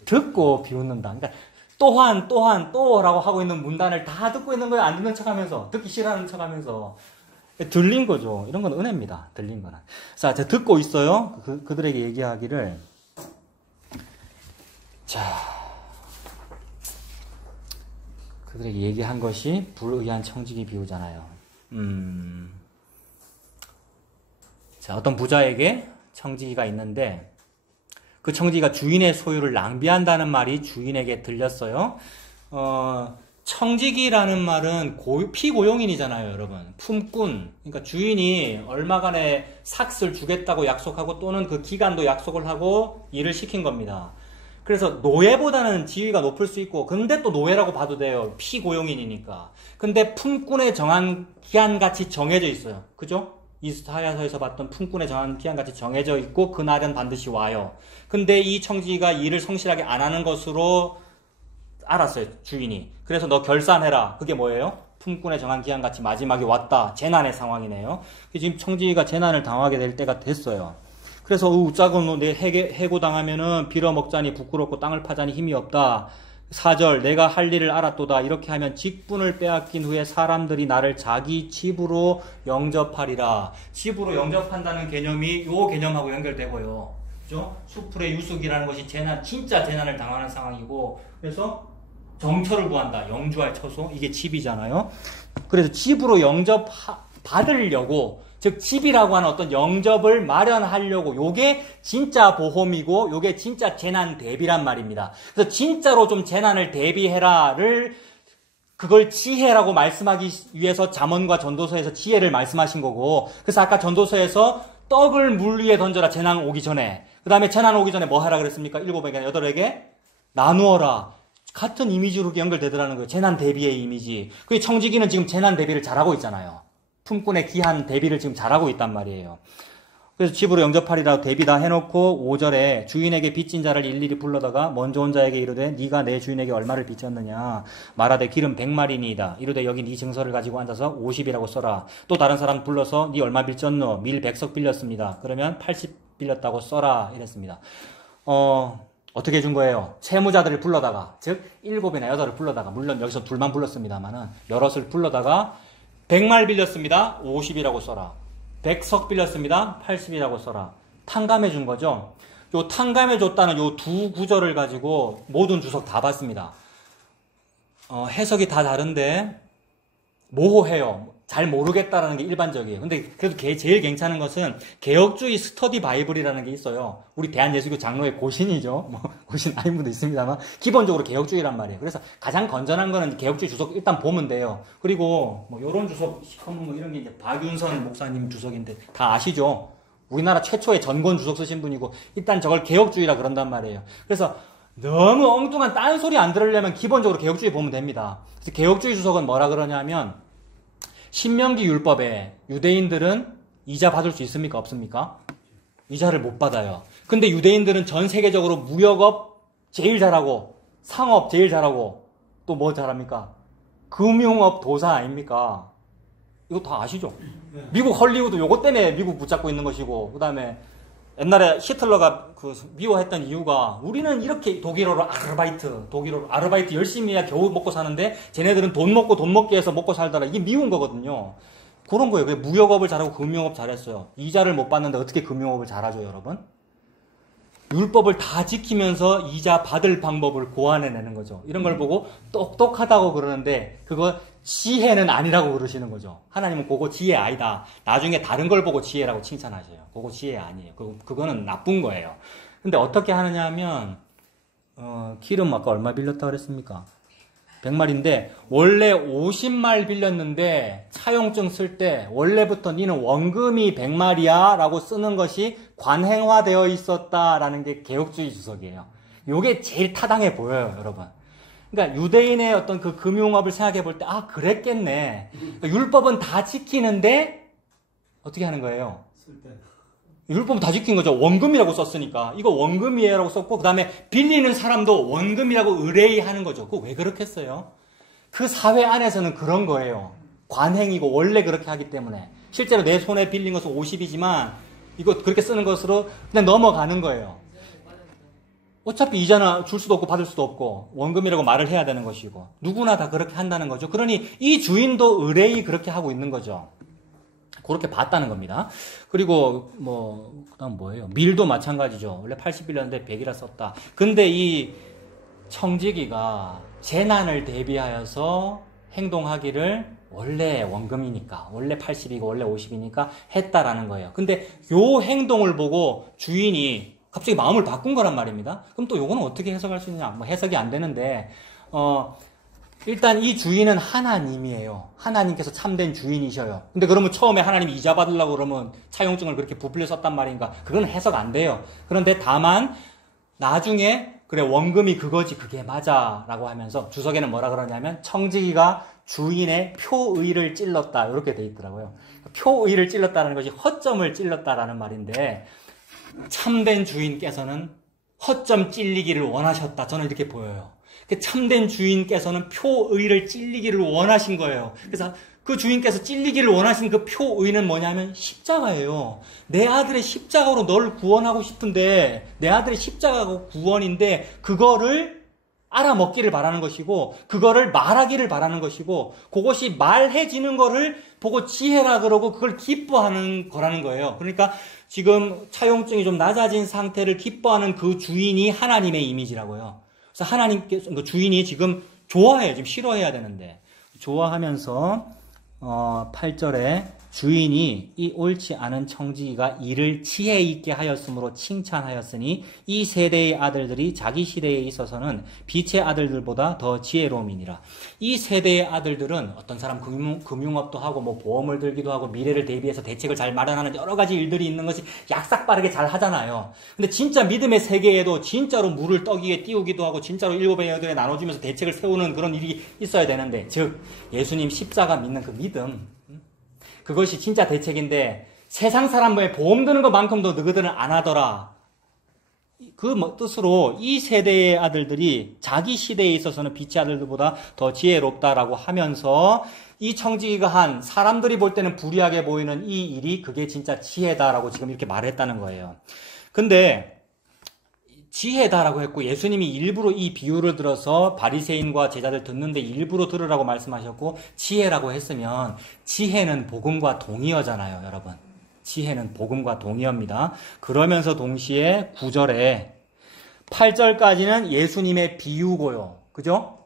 듣고 비웃는다. 그러니까 또라고 하고 있는 문단을 다 듣고 있는 거예요. 안 듣는 척 하면서, 듣기 싫어하는 척 하면서. 들린 거죠. 이런 건 은혜입니다. 들린 거는. 자, 제가 듣고 있어요. 그들에게 얘기하기를. 자, 그들에게 얘기한 것이 불의한 청지기 비유잖아요. 자, 어떤 부자에게 청지기가 있는데, 그 청지기가 주인의 소유를 낭비한다는 말이 주인에게 들렸어요. 청지기라는 말은 피고용인이잖아요, 여러분. 품꾼. 그러니까 주인이 얼마간의 삭스를 주겠다고 약속하고 또는 그 기간도 약속을 하고 일을 시킨 겁니다. 그래서 노예보다는 지위가 높을 수 있고, 근데 또 노예라고 봐도 돼요. 피고용인이니까. 근데 품꾼의 정한 기한같이 정해져 있어요. 그죠? 이사야서에서 봤던 품꾼의 정한 기한같이 정해져 있고 그날은 반드시 와요. 근데 이 청지기가 일을 성실하게 안 하는 것으로 알았어요, 주인이. 그래서 너 결산해라. 그게 뭐예요? 품꾼의 정한 기한같이 마지막에 왔다. 재난의 상황이네요. 지금 청지기가 재난을 당하게 될 때가 됐어요. 그래서 우짜고 내 해고당하면은 빌어먹자니 부끄럽고 땅을 파자니 힘이 없다. 4절 내가 할 일을 알았도다. 이렇게 하면 직분을 빼앗긴 후에 사람들이 나를 자기 집으로 영접하리라. 집으로 영접한다는 개념이 요 개념하고 연결되고요. 그죠? 수풀의 유숙이라는 것이 진짜 재난을 당하는 상황이고, 그래서 정처를 구한다. 영주할 처소. 이게 집이잖아요. 그래서 집으로 영접 받으려고, 즉 집이라고 하는 어떤 영접을 마련하려고, 요게 진짜 보험이고 요게 진짜 재난 대비란 말입니다. 그래서 진짜로 좀 재난을 대비해라를, 그걸 지혜라고 말씀하기 위해서 잠언과 전도서에서 지혜를 말씀하신 거고, 그래서 아까 전도서에서 떡을 물 위에 던져라, 재난 오기 전에. 그 다음에 재난 오기 전에 뭐 하라 그랬습니까? 7에게 8에게 나누어라. 같은 이미지로 연결되더라는 거예요. 재난 대비의 이미지. 그 청지기는 지금 재난 대비를 잘하고 있잖아요. 품꾼의 귀한 대비를 지금 잘하고 있단 말이에요. 그래서 집으로 영접하리라 대비 다 해놓고 5절에 주인에게 빚진 자를 일일이 불러다가 먼저 온 자에게 이르되 네가 내 주인에게 얼마를 빚졌느냐 말하되 기름 100마리니이다. 이르되 여기 네 증서를 가지고 앉아서 50이라고 써라. 또 다른 사람 불러서 네 얼마 빚졌노? 밀 100석 빌렸습니다. 그러면 80 빌렸다고 써라 이랬습니다. 어떻게 준 거예요? 채무자들을 불러다가, 즉 7이나 8을 불러다가, 물론 여기서 둘만 불렀습니다만은 여럿을 불러다가 100말 빌렸습니다. 50이라고 써라. 100석 빌렸습니다. 80이라고 써라. 탕감해 준 거죠. 요 탕감해 줬다는 요 두 구절을 가지고 모든 주석 다 봤습니다. 해석이 다 다른데 모호해요. 잘 모르겠다라는 게 일반적이에요. 근데 그래도 제일 괜찮은 것은 개혁주의 스터디 바이블이라는 게 있어요. 우리 대한예수교 장로의 고신이죠. 뭐 고신 아닌 분도 있습니다만 기본적으로 개혁주의란 말이에요. 그래서 가장 건전한 거는 개혁주의 주석 일단 보면 돼요. 그리고 뭐 요런 주석 시커먼 뭐 이런 게 이제 박윤선 목사님 주석인데 다 아시죠? 우리나라 최초의 전권 주석 쓰신 분이고 일단 저걸 개혁주의라 그런단 말이에요. 그래서 너무 엉뚱한 딴소리 안 들으려면 기본적으로 개혁주의 보면 됩니다. 그래서 개혁주의 주석은 뭐라 그러냐면 신명기 율법에 유대인들은 이자 받을 수 있습니까? 없습니까? 이자를 못 받아요. 근데 유대인들은 전 세계적으로 무역업 제일 잘하고 상업 제일 잘하고 또 뭐 잘합니까? 금융업 도사 아닙니까? 이거 다 아시죠? 미국 헐리우드 요거 때문에 미국 붙잡고 있는 것이고 그 다음에 옛날에 히틀러가 미워했던 이유가 우리는 이렇게 독일어로 아르바이트 열심히 해야 겨우 먹고 사는데 쟤네들은 돈 먹기 해서 먹고 살더라. 이게 미운 거거든요. 그런 거예요. 무역업을 잘하고 금융업 잘했어요. 이자를 못 받는데 어떻게 금융업을 잘하죠, 여러분? 율법을 다 지키면서 이자 받을 방법을 고안해내는 거죠. 이런 걸 보고 똑똑하다고 그러는데 그거 지혜는 아니라고 그러시는 거죠. 하나님은 그거 지혜 아니다. 나중에 다른 걸 보고 지혜라고 칭찬하셔요. 그거 지혜 아니에요. 그거는 나쁜 거예요. 근데 어떻게 하느냐 하면 기름 아까 얼마 빌렸다고 그랬습니까? 100말인데 원래 50말 빌렸는데 차용증 쓸 때 원래부터 니는 원금이 100말이야 라고 쓰는 것이 관행화되어 있었다라는 게 개혁주의 주석이에요. 요게 제일 타당해 보여요, 여러분. 그러니까 유대인의 어떤 그 금융업을 생각해 볼 때 그랬겠네. 그러니까 율법은 다 지키는데 어떻게 하는 거예요? 율법은 다 지킨 거죠. 원금이라고 썼으니까. 이거 원금이에요 라고 썼고 그 다음에 빌리는 사람도 원금이라고 의뢰하는 거죠. 그거 왜 그렇겠어요? 그 사회 안에서는 그런 거예요. 관행이고 원래 그렇게 하기 때문에. 실제로 내 손에 빌린 것은 50이지만 이거 그렇게 쓰는 것으로 그냥 넘어가는 거예요. 어차피 이자나 줄 수도 없고 받을 수도 없고 원금이라고 말을 해야 되는 것이고 누구나 다 그렇게 한다는 거죠. 그러니 이 주인도 의뢰이 그렇게 하고 있는 거죠. 그렇게 봤다는 겁니다. 그리고 그다음 뭐예요? 밀도 마찬가지죠. 원래 80빌렸는데 100이라 썼다. 근데 이 청지기가 재난을 대비하여서 행동하기를 원래 원금이니까 원래 80이고 원래 50이니까 했다라는 거예요. 근데 요 행동을 보고 주인이 갑자기 마음을 바꾼 거란 말입니다. 그럼 또 요거는 어떻게 해석할 수 있느냐? 해석이 안 되는데 일단 이 주인은 하나님이에요. 하나님께서 참된 주인이셔요. 근데 그러면 처음에 하나님이 이자 받으려고 그러면 차용증을 그렇게 부풀려 썼단 말인가? 그건 해석 안 돼요. 그런데 다만 나중에 그래 원금이 그거지 그게 맞아 라고 하면서 주석에는 뭐라 그러냐면 청지기가 주인의 표의를 찔렀다 이렇게 돼 있더라고요. 표의를 찔렀다는 것이 허점을 찔렀다라는 말인데 참된 주인께서는 허점 찔리기를 원하셨다. 저는 이렇게 보여요. 참된 주인께서는 표의를 찔리기를 원하신 거예요. 그래서 그 주인께서 찔리기를 원하신 그 표의는 뭐냐면 십자가예요. 내 아들의 십자가로 너를 구원하고 싶은데 내 아들의 십자가가 구원인데 그거를 알아먹기를 바라는 것이고 그거를 말하기를 바라는 것이고 그것이 말해지는 거를 보고 지혜라 그러고 그걸 기뻐하는 거라는 거예요. 그러니까 지금 차용증이 좀 낮아진 상태를 기뻐하는 그 주인이 하나님의 이미지라고요. 그래서 하나님께서 그 주인이 지금 좋아해요. 지금 싫어해야 되는데. 좋아하면서 8절에 주인이 이 옳지 않은 청지기가 이를 지혜 있게 하였으므로 칭찬하였으니 이 세대의 아들들이 자기 시대에 있어서는 빛의 아들들보다 더 지혜로움이니라. 이 세대의 아들들은 어떤 사람 금융업도 하고 뭐 보험을 들기도 하고 미래를 대비해서 대책을 잘 마련하는 여러 가지 일들이 있는 것이 약삭빠르게 잘 하잖아요. 근데 진짜 믿음의 세계에도 진짜로 물을 떡 위에 띄우기도 하고 진짜로 7의 여덟에 나눠주면서 대책을 세우는 그런 일이 있어야 되는데, 즉 예수님 십자가 믿는 그 믿음, 그것이 진짜 대책인데 세상 사람의 보험 드는 것만큼도 너희들은 안 하더라. 그 뜻으로 이 세대의 아들들이 자기 시대에 있어서는 빛의 아들들보다 더 지혜롭다라고 하면서 이 청지기가 한 사람들이 볼 때는 불의하게 보이는 이 일이 그게 진짜 지혜다라고 지금 이렇게 말했다는 거예요. 근데 지혜다라고 했고 예수님이 일부러 이 비유를 들어서 바리새인과 제자들 듣는데 일부러 들으라고 말씀하셨고 지혜라고 했으면 지혜는 복음과 동의어잖아요, 여러분. 지혜는 복음과 동의어입니다. 그러면서 동시에 9절에 8절까지는 예수님의 비유고요. 그죠?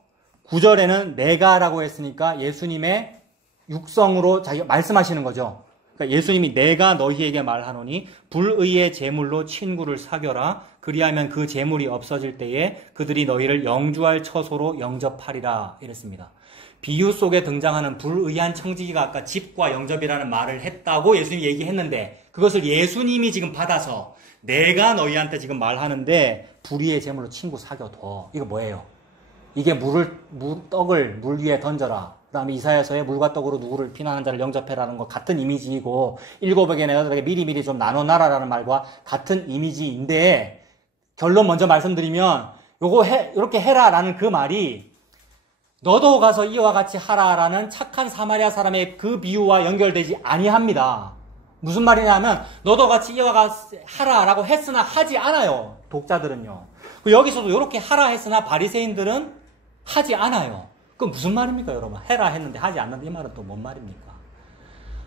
9절에는 내가라고 했으니까 예수님의 육성으로 자기가 말씀하시는 거죠. 그러니까 예수님이 내가 너희에게 말하노니 불의의 제물로 친구를 사겨라. 그리하면 그 제물이 없어질 때에 그들이 너희를 영주할 처소로 영접하리라 이랬습니다. 비유 속에 등장하는 불의한 청지기가 아까 집과 영접이라는 말을 했다고 예수님이 얘기했는데 그것을 예수님이 지금 받아서 내가 너희한테 지금 말하는데 불의의 제물로 친구 사겨둬. 이거 뭐예요? 이게 떡을 물 위에 던져라. 그 다음에 이사야서에 물과 떡으로 누구를 피난한 자를 영접해라는 것 같은 이미지이고 7에게 내가 미리미리 좀 나눠놔라라는 말과 같은 이미지인데 결론 먼저 말씀드리면 이렇게 해라라는 그 말이 너도 가서 이와 같이 하라라는 착한 사마리아 사람의 그 비유와 연결되지 아니합니다. 무슨 말이냐면 너도 같이 이와 같이 하라라고 했으나 하지 않아요. 독자들은요. 여기서도 이렇게 하라 했으나 바리새인들은 하지 않아요. 그건 무슨 말입니까, 여러분? 해라 했는데 하지 않는데 이 말은 또 뭔 말입니까?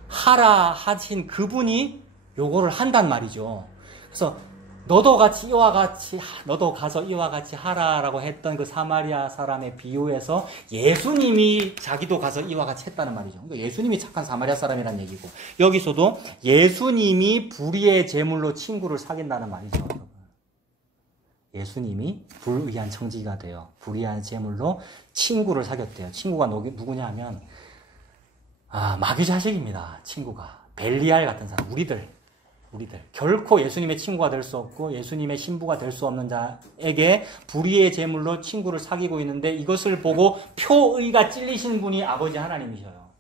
하라 하신 그분이 요거를 한단 말이죠. 그래서 너도 가서 이와 같이 하라라고 했던 그 사마리아 사람의 비유에서 예수님이 자기도 가서 이와 같이 했다는 말이죠. 그러니까 예수님이 착한 사마리아 사람이란 얘기고 여기서도 예수님이 불의의 제물로 친구를 사귄다는 말이죠. 예수님이 불의한 청지기가 돼요. 불의한 제물로 친구를 사귀었대요. 친구가 누구냐 하면 마귀 자식입니다. 친구가. 벨리알 같은 사람. 우리들. 결코 예수님의 친구가 될 수 없고 예수님의 신부가 될 수 없는 자에게 불의의 제물로 친구를 사귀고 있는데 이것을 보고 표의가 찔리신 분이 아버지 하나님이셔요.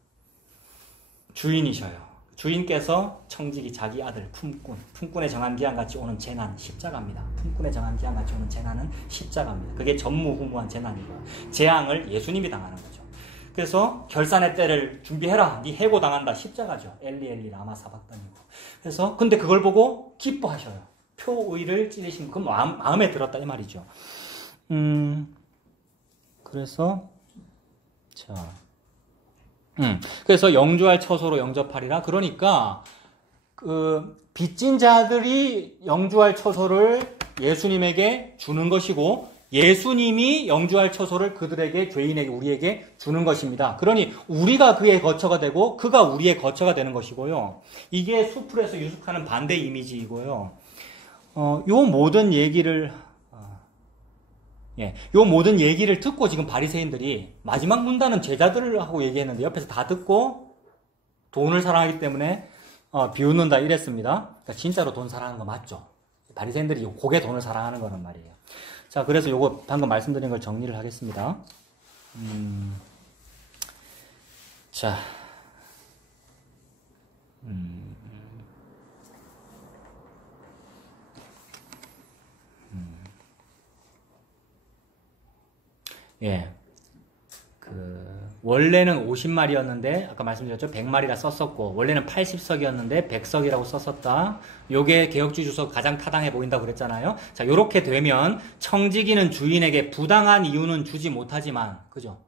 주인이셔요. 주인께서 청지기 자기 아들 품꾼의 정한 기한같이 오는 재난 십자가입니다. 품꾼의 정한 기한같이 오는 재난은 십자가입니다. 그게 전무후무한 재난이고 재앙을 예수님이 당하는 거죠. 그래서 결산의 때를 준비해라. 네 해고 당한다. 십자가죠. 엘리 라마 사박단이고. 그래서 근데 그걸 보고 기뻐하셔요. 표의를 찔리신 그 마음에 들었다 이 말이죠. 그래서 그래서 영주할 처소로 영접하리라. 그러니까 그 빚진 자들이 영주할 처소를 예수님에게 주는 것이고 예수님이 영주할 처소를 그들에게 죄인에게 우리에게 주는 것입니다. 그러니 우리가 그의 거처가 되고 그가 우리의 거처가 되는 것이고요. 이게 수풀에서 유숙하는 반대 이미지이고요. 요 모든 얘기를 듣고 지금 바리새인들이 마지막 문단은 제자들하고 얘기했는데 옆에서 다 듣고 돈을 사랑하기 때문에 비웃는다 이랬습니다. 그러니까 진짜로 돈 사랑하는 거 맞죠? 바리새인들이 고개 돈을 사랑하는 거란 말이에요. 자, 그래서 요거 방금 말씀드린 걸 정리를 하겠습니다. 자, 원래는 50마리였는데 아까 말씀드렸죠. 100마리라 썼었고 원래는 80석이었는데 100석이라고 썼었다. 요게 개혁주의 주석 가장 타당해 보인다고 그랬잖아요. 자, 요렇게 되면 청지기는 주인에게 부당한 이유는 주지 못하지만 그죠?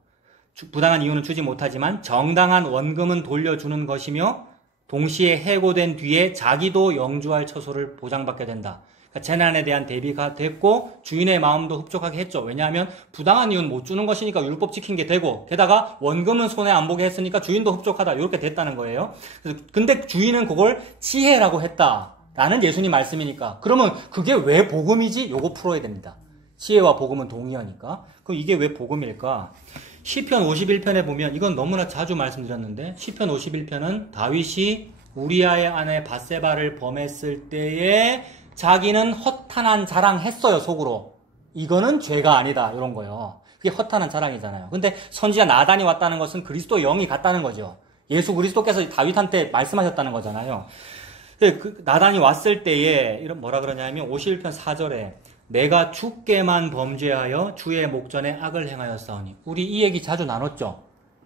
부당한 이유는 주지 못하지만 정당한 원금은 돌려주는 것이며 동시에 해고된 뒤에 자기도 영주할 처소를 보장받게 된다. 그러니까 재난에 대한 대비가 됐고 주인의 마음도 흡족하게 했죠. 왜냐하면 부당한 이유는 못 주는 것이니까 율법 지킨 게 되고 게다가 원금은 손해 안 보게 했으니까 주인도 흡족하다. 이렇게 됐다는 거예요. 근데 주인은 그걸 치해라고 했다라는 예수님 말씀이니까 그러면 그게 왜 복음이지? 요거 풀어야 됩니다. 치해와 복음은 동의어니까. 그럼 이게 왜 복음일까? 시편 51편에 보면 이건 너무나 자주 말씀드렸는데 시편 51편은 다윗이 우리아의 아내 밧세바를 범했을 때에 자기는 허탄한 자랑했어요, 속으로. 이거는 죄가 아니다, 이런 거요. 그게 허탄한 자랑이잖아요. 근데 선지자 나단이 왔다는 것은 그리스도 영이 같다는 거죠. 예수 그리스도께서 다윗한테 말씀하셨다는 거잖아요. 나단이 왔을 때에 이런 뭐라 그러냐면 51편 4절에 내가 주께만 범죄하여 주의 목전에 악을 행하였사오니. 우리 이 얘기 자주 나눴죠.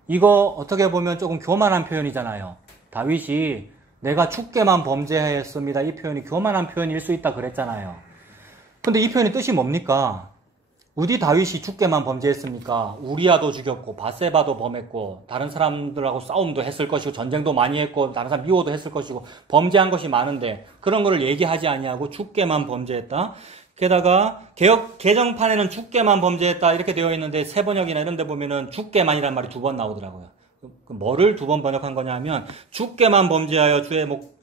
이거 어떻게 보면 조금 교만한 표현이잖아요. 다윗이 내가 주께만 범죄하였습니다. 이 표현이 교만한 표현일 수 있다 그랬잖아요. 근데 이 표현의 뜻이 뭡니까? 어디 다윗이 주께만 범죄했습니까? 우리아도 죽였고 밧세바도 범했고 다른 사람들하고 싸움도 했을 것이고 전쟁도 많이 했고 다른 사람 미워도 했을 것이고 범죄한 것이 많은데 그런 거를 얘기하지 아니하고 주께만 범죄했다. 게다가 개정판에는 주께만 범죄했다 이렇게 되어 있는데 새번역이나 이런 데 보면은 주께만이라는 말이 2번 나오더라고요. 뭐를 2번 번역한 거냐면 주께만 범죄하여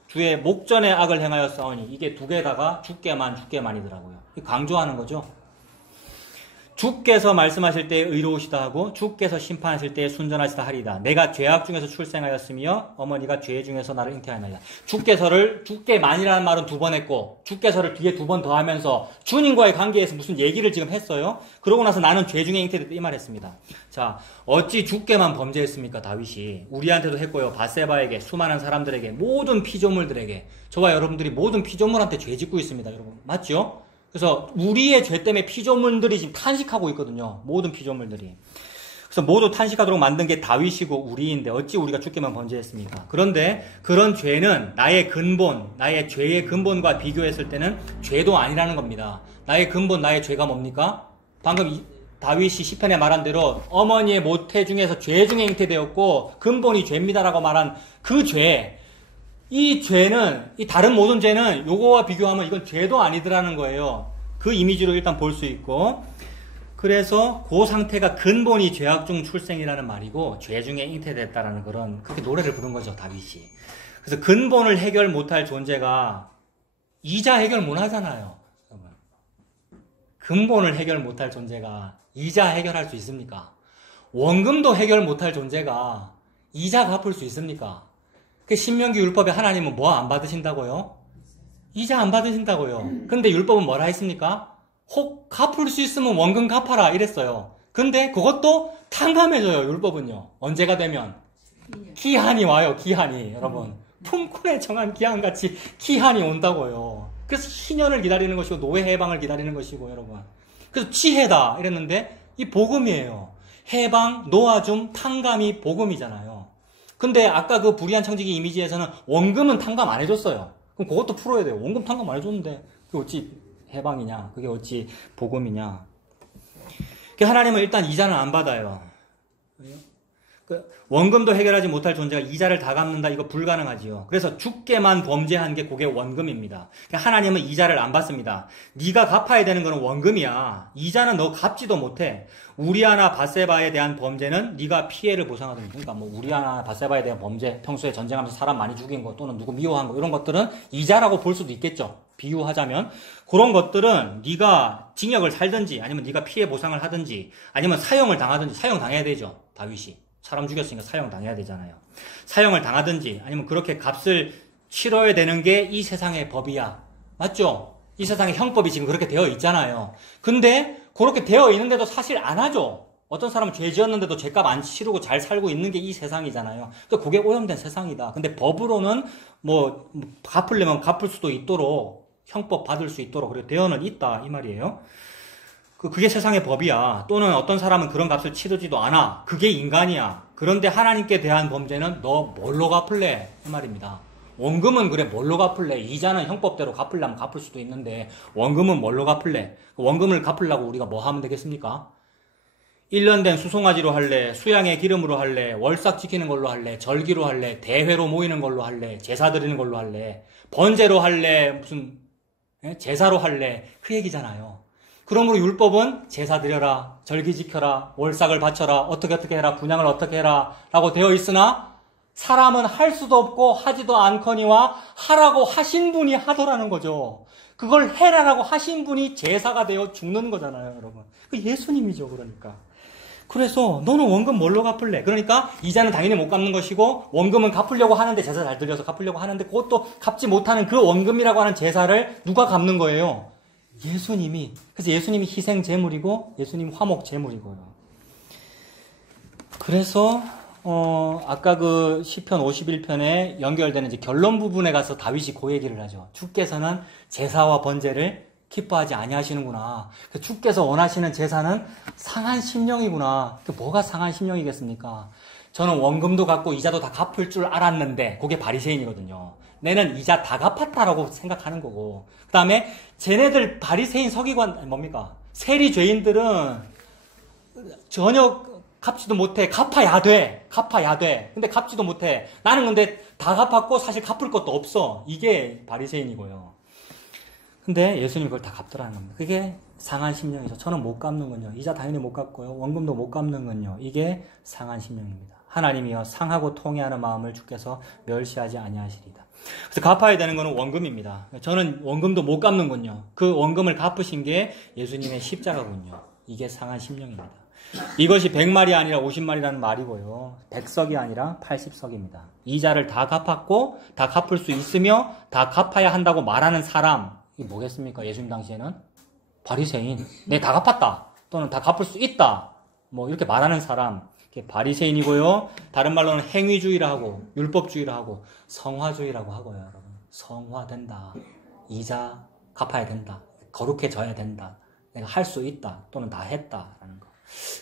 주의 목전에 악을 행하였사오니 이게 2개다가 주께만이더라고요. 강조하는 거죠. 주께서 말씀하실 때에 의로우시다 하고 주께서 심판하실 때에 순전하시다 하리이다. 내가 죄악 중에서 출생하였으며 어머니가 죄 중에서 나를 잉태하였나이다. 주께만이라는 말은 2번 했고 주께서를 뒤에 2번 더 하면서 주님과의 관계에서 무슨 얘기를 지금 했어요. 그러고 나서 나는 죄 중에 잉태됐다 이 말 했습니다. 자, 어찌 주께만 범죄했습니까? 다윗이 우리한테도 했고요. 밧세바에게 수많은 사람들에게 모든 피조물들에게 저와 여러분들이 모든 피조물한테 죄 짓고 있습니다. 여러분 맞죠? 그래서 우리의 죄 때문에 피조물들이 지금 탄식하고 있거든요. 모든 피조물들이. 그래서 모두 탄식하도록 만든 게 다윗이고 우리인데 어찌 우리가 주께만 범죄했습니까? 그런데 그런 죄는 나의 근본, 나의 죄의 근본과 비교했을 때는 죄도 아니라는 겁니다. 나의 근본, 나의 죄가 뭡니까? 방금 다윗이 시편에 말한 대로 어머니의 모태 중에서 죄 중에 잉태되었고 근본이 죄입니다라고 말한 그 죄. 이 죄는, 이 다른 모든 죄는 요거와 비교하면 이건 죄도 아니더라는 거예요. 그 이미지로 일단 볼 수 있고. 그래서 그 상태가 근본이 죄악 중 출생이라는 말이고, 죄 중에 잉태됐다라는 그런, 그렇게 노래를 부른 거죠, 다윗이. 그래서 근본을 해결 못할 존재가 이자 해결 못 하잖아요. 근본을 해결 못할 존재가 이자 해결할 수 있습니까? 원금도 해결 못할 존재가 이자 갚을 수 있습니까? 그 신명기 율법에 하나님은 뭐 안 받으신다고요? 이자 안 받으신다고요. 근데 율법은 뭐라 했습니까? 혹 갚을 수 있으면 원금 갚아라 이랬어요. 근데 그것도 탕감해줘요. 율법은요. 언제가 되면 기한이 와요. 기한이 여러분 품꾼에 정한 기한같이 기한이 온다고요. 그래서 희년을 기다리는 것이고 노예 해방을 기다리는 것이고 여러분. 그래서 치해다 이랬는데 이 복음이에요. 해방, 놓아줌, 탕감이 복음이잖아요. 근데 아까 그 불의한 청지기 이미지에서는 원금은 탕감 안 해줬어요. 그럼 그것도 풀어야 돼요. 원금 탕감 안 해줬는데 그게 어찌 해방이냐? 그게 어찌 복음이냐? 하나님은 일단 이자는 안 받아요. 원금도 해결하지 못할 존재가 이자를 다 갚는다 이거 불가능하지요. 그래서 주께만 범죄한 게 그게 원금입니다. 하나님은 이자를 안 받습니다. 네가 갚아야 되는 거는 원금이야. 이자는 너 갚지도 못해. 우리아나 밧세바에 대한 범죄는 네가 피해를 보상하든 그러니까 뭐 우리아나 밧세바에 대한 범죄 평소에 전쟁하면서 사람 많이 죽인 거 또는 누구 미워한 거 이런 것들은 이자라고 볼 수도 있겠죠. 비유하자면 그런 것들은 네가 징역을 살든지 아니면 네가 피해 보상을 하든지 아니면 사형을 당하든지 사형 당해야 되죠. 다윗이 사람 죽였으니까 사형 당해야 되잖아요. 사형을 당하든지 아니면 그렇게 값을 치러야 되는 게 이 세상의 법이야. 맞죠? 이 세상의 형법이 지금 그렇게 되어 있잖아요. 근데 그렇게 되어 있는데도 사실 안 하죠. 어떤 사람은 죄 지었는데도 죄값 안 치르고 잘 살고 있는 게 이 세상이잖아요. 그러니까 그게 오염된 세상이다. 근데 법으로는 뭐 갚으려면 갚을 수도 있도록 형법 받을 수 있도록 그렇게 되어는 있다 이 말이에요. 그게 세상의 법이야. 또는 어떤 사람은 그런 값을 치르지도 않아. 그게 인간이야. 그런데 하나님께 대한 범죄는 너 뭘로 갚을래? 이 말입니다. 원금은 그래 뭘로 갚을래? 이자는 형법대로 갚으려면 갚을 수도 있는데 원금은 뭘로 갚을래? 원금을 갚으려고 우리가 뭐 하면 되겠습니까? 1년 된 수송아지로 할래, 수양의 기름으로 할래, 월삭 지키는 걸로 할래, 절기로 할래, 대회로 모이는 걸로 할래, 제사 드리는 걸로 할래, 번제로 할래, 무슨 제사로 할래, 그 얘기잖아요. 그러므로 율법은 제사 드려라, 절기 지켜라, 월삭을 바쳐라, 어떻게 해라, 분양을 어떻게 해라 라고 되어 있으나 사람은 할 수도 없고 하지도 않거니와 하라고 하신 분이 하더라는 거죠. 그걸 해라라고 하신 분이 제사가 되어 죽는 거잖아요, 여러분. 그 예수님이죠, 그러니까. 그래서 너는 원금 뭘로 갚을래? 그러니까 이자는 당연히 못 갚는 것이고 원금은 갚으려고 하는데 제사 잘 드려서 갚으려고 하는데 그것도 갚지 못하는 그 원금이라고 하는 제사를 누가 갚는 거예요? 예수님이. 그래서 예수님이 희생 제물이고 예수님 화목 제물이고요. 그래서 아까 그 시편 51편에 연결되는 이제 결론 부분에 가서 다윗이 그 얘기를 하죠. 주께서는 제사와 번제를 기뻐하지 아니하시는구나. 주께서 원하시는 제사는 상한 심령이구나. 그 뭐가 상한 심령이겠습니까? 저는 원금도 갚고 이자도 다 갚을 줄 알았는데 그게 바리새인이거든요. 내는 이자 다 갚았다라고 생각하는 거고. 그 다음에 쟤네들 바리새인 서기관 뭡니까? 세리 죄인들은 전혀 갚지도 못해. 갚아야 돼. 근데 갚지도 못해. 나는 근데 다 갚았고 사실 갚을 것도 없어. 이게 바리새인이고요. 근데 예수님이 그걸 다 갚더라는 겁니다. 그게 상한 심령이죠. 저는 못 갚는군요. 이자 당연히 못 갚고요. 원금도 못 갚는군요. 이게 상한 심령입니다. 하나님이여 상하고 통회하는 마음을 주께서 멸시하지 아니하시리다. 그래서 갚아야 되는 것은 원금입니다. 저는 원금도 못 갚는군요. 그 원금을 갚으신 게 예수님의 십자가군요. 이게 상한 심령입니다. 이것이 100말이 아니라 50말이라는 말이고요. 100석이 아니라 80석입니다. 이자를 다 갚았고 다 갚을 수 있으며 다 갚아야 한다고 말하는 사람, 이게 뭐겠습니까? 예수님 당시에는 바리새인, 내 다 갚았다 또는 다 갚을 수 있다 뭐 이렇게 말하는 사람, 이게 바리새인이고요. 다른 말로는 행위주의라 하고 율법주의라 하고 성화주의라고 하고요. 여러분, 성화된다, 이자 갚아야 된다, 거룩해져야 된다, 내가 할 수 있다 또는 다 했다라는 거.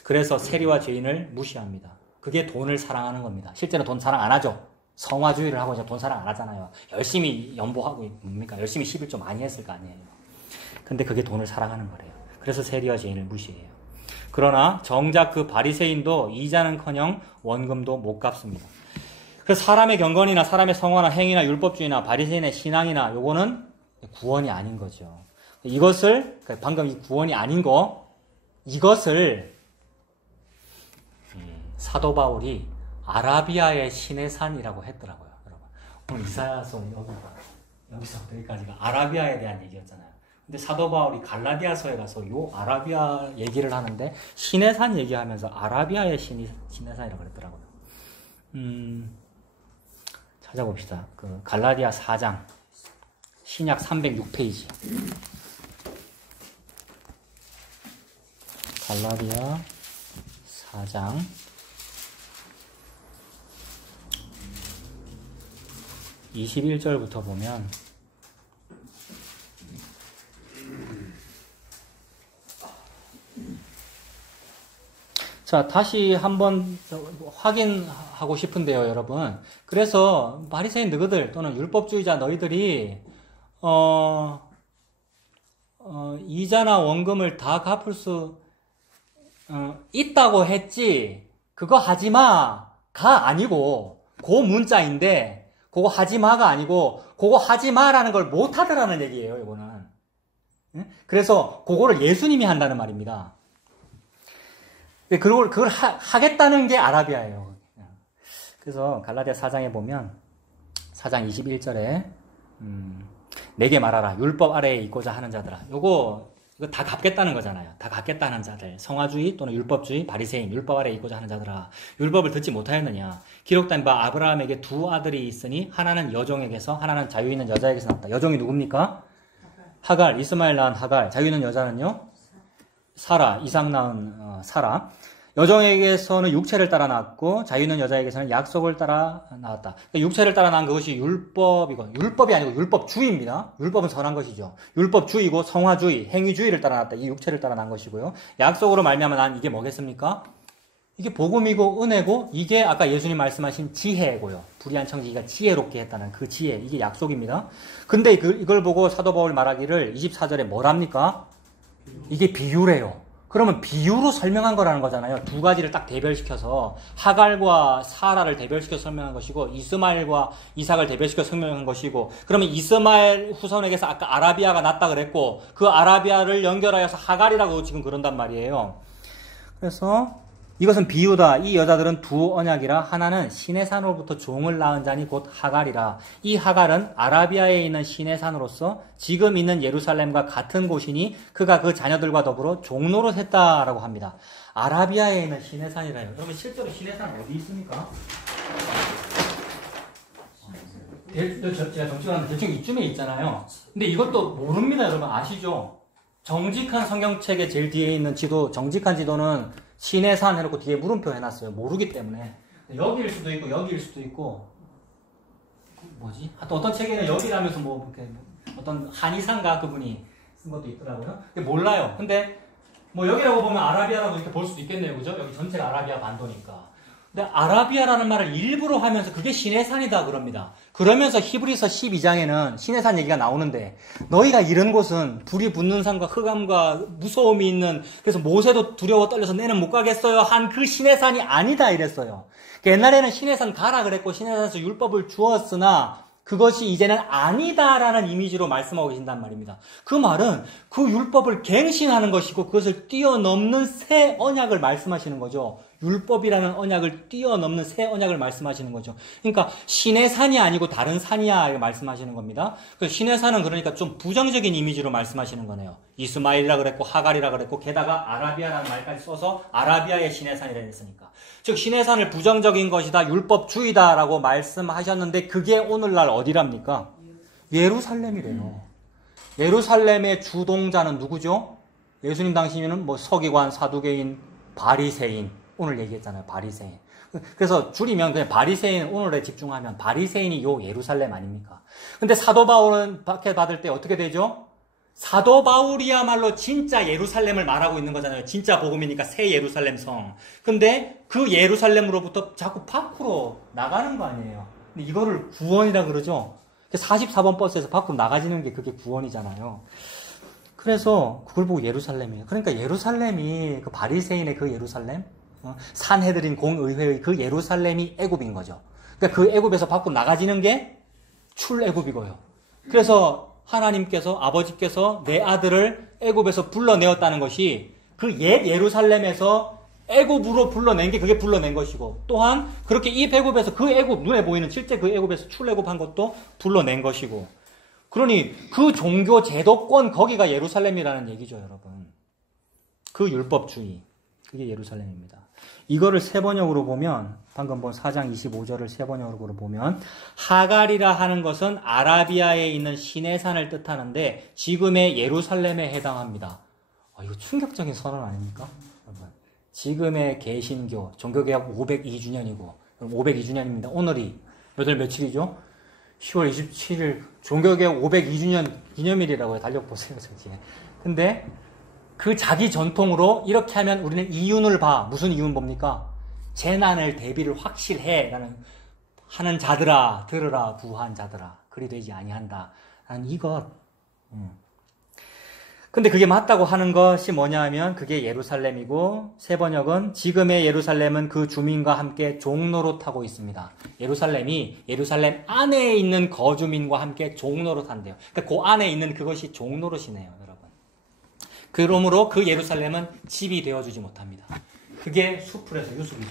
그래서 세리와 죄인을 무시합니다. 그게 돈을 사랑하는 겁니다. 실제로 돈 사랑 안 하죠. 성화주의를 하고 이제 돈 사랑 안 하잖아요. 열심히 연보하고 뭡니까? 열심히 11조 많이 했을 거 아니에요. 근데 그게 돈을 사랑하는 거래요. 그래서 세리와 죄인을 무시해요. 그러나 정작 그 바리새인도 이자는커녕 원금도 못 갚습니다. 그래서 사람의 경건이나 사람의 성화나 행위나 율법주의나 바리새인의 신앙이나 요거는 구원이 아닌 거죠. 이것을 방금 이 구원이 아닌 거, 이것을 사도 바울이 아라비아의 신의 산이라고 했더라고요. 여러분, 오늘 이사야서 여기서부터 여기까지가 아라비아에 대한 얘기였잖아요. 근데 사도 바울이 갈라디아서에 가서 요 아라비아 얘기를 하는데 신의 산 얘기하면서 아라비아의 신의 산이라고 그랬더라고요. 찾아봅시다. 그 갈라디아 4장 신약 306페이지. 갈라디아 4장 21절부터 보면 자, 다시 한번 확인하고 싶은데요, 여러분. 그래서 바리새인 너희들 또는 율법주의자 너희들이 이자나 원금을 다 갚을 수 있다고 했지, 그거 하지마가 아니고 그 문자인데 그거 하지마가 아니고 그거 하지마라는 걸 못하더라는 얘기예요, 이거는. 그래서 그거를 예수님이 한다는 말입니다. 그걸 하겠다는 게 아라비아예요. 그래서 갈라디아 4장에 보면 4장 21절에 내게 말하라, 율법 아래에 있고자 하는 자들아. 이거 다 갚겠다는 거잖아요. 다 갚겠다는 자들, 성화주의 또는 율법주의, 바리새인, 율법 아래에 있고자 하는 자들아, 율법을 듣지 못하였느냐. 기록된 바 아브라함에게 두 아들이 있으니 하나는 여종에게서 하나는 자유 있는 여자에게서 났다. 여종이 누굽니까? 하갈, 이스마엘 낳은 하갈. 자유 있는 여자는요? 사라, 이삭 낳은 사라. 여종에게서는 육체를 따라 낳았고 자유 있는 여자에게서는 약속을 따라 낳았다. 육체를 따라 낳은 그것이 율법이고, 율법이 아니고 율법주의입니다. 율법은 선한 것이죠. 율법주의고 성화주의, 행위주의를 따라 낳았다. 이 육체를 따라 낳은 것이고요. 약속으로 말미암아 난 이게 뭐겠습니까? 이게 복음이고 은혜고, 이게 아까 예수님 말씀하신 지혜고요. 불의한 청지기가 지혜롭게 했다는 그 지혜, 이게 약속입니다. 근데 이걸 보고 사도 바울 말하기를 24절에 뭐랍니까? 이게 비유래요. 그러면 비유로 설명한 거라는 거잖아요. 두 가지를 딱 대별시켜서 하갈과 사라를 대별시켜서 설명한 것이고 이스마엘과 이삭을 대별시켜서 설명한 것이고 그러면 이스마엘 후손에게서 아까 아라비아가 났다 그랬고 그 아라비아를 연결하여서 하갈이라고 지금 그런단 말이에요. 그래서 이것은 비유다. 이 여자들은 두 언약이라 하나는 시내산으로부터 종을 낳은 자니 곧 하갈이라. 이 하갈은 아라비아에 있는 시내산으로서 지금 있는 예루살렘과 같은 곳이니 그가 그 자녀들과 더불어 종노릇했다라고 합니다. 아라비아에 있는 시내산이라요. 그러면 실제로 시내산 어디 있습니까? 제가 정치관 대충 이쯤에 있잖아요. 근데 이것도 모릅니다. 여러분 아시죠? 정직한 성경책의 제일 뒤에 있는 지도, 정직한 지도는 시내산 해놓고 뒤에 물음표 해놨어요. 모르기 때문에. 여기일 수도 있고, 여기일 수도 있고, 뭐지? 또 어떤 책에는 여기라면서 뭐, 이렇게, 어떤 한의사인가 그분이 쓴 것도 있더라고요. 근데 몰라요. 근데, 뭐 여기라고 보면 아라비아라고 이렇게 볼 수도 있겠네요. 그죠? 여기 전체가 아라비아 반도니까. 근데 아라비아라는 말을 일부러 하면서 그게 시내산이다 그럽니다. 그러면서 히브리서 12장에는 시내산 얘기가 나오는데 너희가 이런 곳은 불이 붙는 산과 흑암과 무서움이 있는 그래서 모세도 두려워 떨려서 내는 못 가겠어요 한 그 시내산이 아니다 이랬어요. 옛날에는 시내산 가라 그랬고 시내산에서 율법을 주었으나 그것이 이제는 아니다라는 이미지로 말씀하고 계신단 말입니다. 그 말은 그 율법을 갱신하는 것이고 그것을 뛰어넘는 새 언약을 말씀하시는 거죠. 율법이라는 언약을 뛰어넘는 새 언약을 말씀하시는 거죠. 그러니까 신의 산이 아니고 다른 산이야 이렇게 말씀하시는 겁니다. 그래서 신의 산은 그러니까 좀 부정적인 이미지로 말씀하시는 거네요. 이스마엘이라 그랬고 하갈이라 그랬고 게다가 아라비아라는 말까지 써서 아라비아의 신의 산이라 했으니까. 즉 신의 산을 부정적인 것이다, 율법주의다라고 말씀하셨는데 그게 오늘날 어디랍니까? 예루살렘이래요. 예루살렘의 주동자는 누구죠? 예수님 당시에는 뭐 서기관, 사두개인, 바리새인 오늘 얘기했잖아요. 바리새인. 그래서 줄이면 그냥 바리새인 오늘에 집중하면 바리새인이 요 예루살렘 아닙니까? 근데 사도 바울은 박해 받을 때 어떻게 되죠? 사도 바울이야말로 진짜 예루살렘을 말하고 있는 거잖아요. 진짜 복음이니까 새 예루살렘 성. 근데 그 예루살렘으로부터 자꾸 밖으로 나가는 거 아니에요. 근데 이거를 구원이라 그러죠. 44번 버스에서 밖으로 나가지는 게 그게 구원이잖아요. 그래서 그걸 보고 예루살렘이에요. 그러니까 예루살렘이 그 바리새인의 그 예루살렘, 산헤드린 공의회의 그 예루살렘이 애굽인 거죠. 그러니까 그 애굽에서 밖으로 나가지는 게 출애굽이고요. 그래서 하나님께서 아버지께서 내 아들을 애굽에서 불러내었다는 것이 그 옛 예루살렘에서 애굽으로 불러낸 게 그게 불러낸 것이고 또한 그렇게 이 애굽에서 그 애굽 눈에 보이는 실제 그 애굽에서 출애굽한 것도 불러낸 것이고 그러니 그 종교 제도권 거기가 예루살렘이라는 얘기죠, 여러분. 그 율법주의 그게 예루살렘입니다. 이거를 세번역으로 보면 방금 본 4장 25절을 세번역으로 보면 하갈이라 하는 것은 아라비아에 있는 시내산을 뜻하는데 지금의 예루살렘에 해당합니다. 이거 충격적인 선언 아닙니까? 여러분. 지금의 개신교 종교개혁 502주년이고 502주년입니다. 오늘이 몇월 며칠이죠? 10월 27일 종교개혁 502주년 기념일이라고 달력보세요. 근데 그 자기 전통으로 이렇게 하면 우리는 이윤을 봐. 무슨 이윤 봅니까? 재난을 대비를 확실해. 라는 하는 자들아 들으라 부한 자들아 그리 되지 아니한다. 라는 이것. 근데 그게 맞다고 하는 것이 뭐냐 하면 그게 예루살렘이고 세번역은 지금의 예루살렘은 그 주민과 함께 종노릇하고 있습니다. 예루살렘이 예루살렘 안에 있는 거주민과 함께 종노릇한대요. 그러니까 그 안에 있는 그것이 종노릇이네요, 여러분. 그러므로 그 예루살렘은 집이 되어주지 못합니다. 그게 수풀에서 유숙이죠.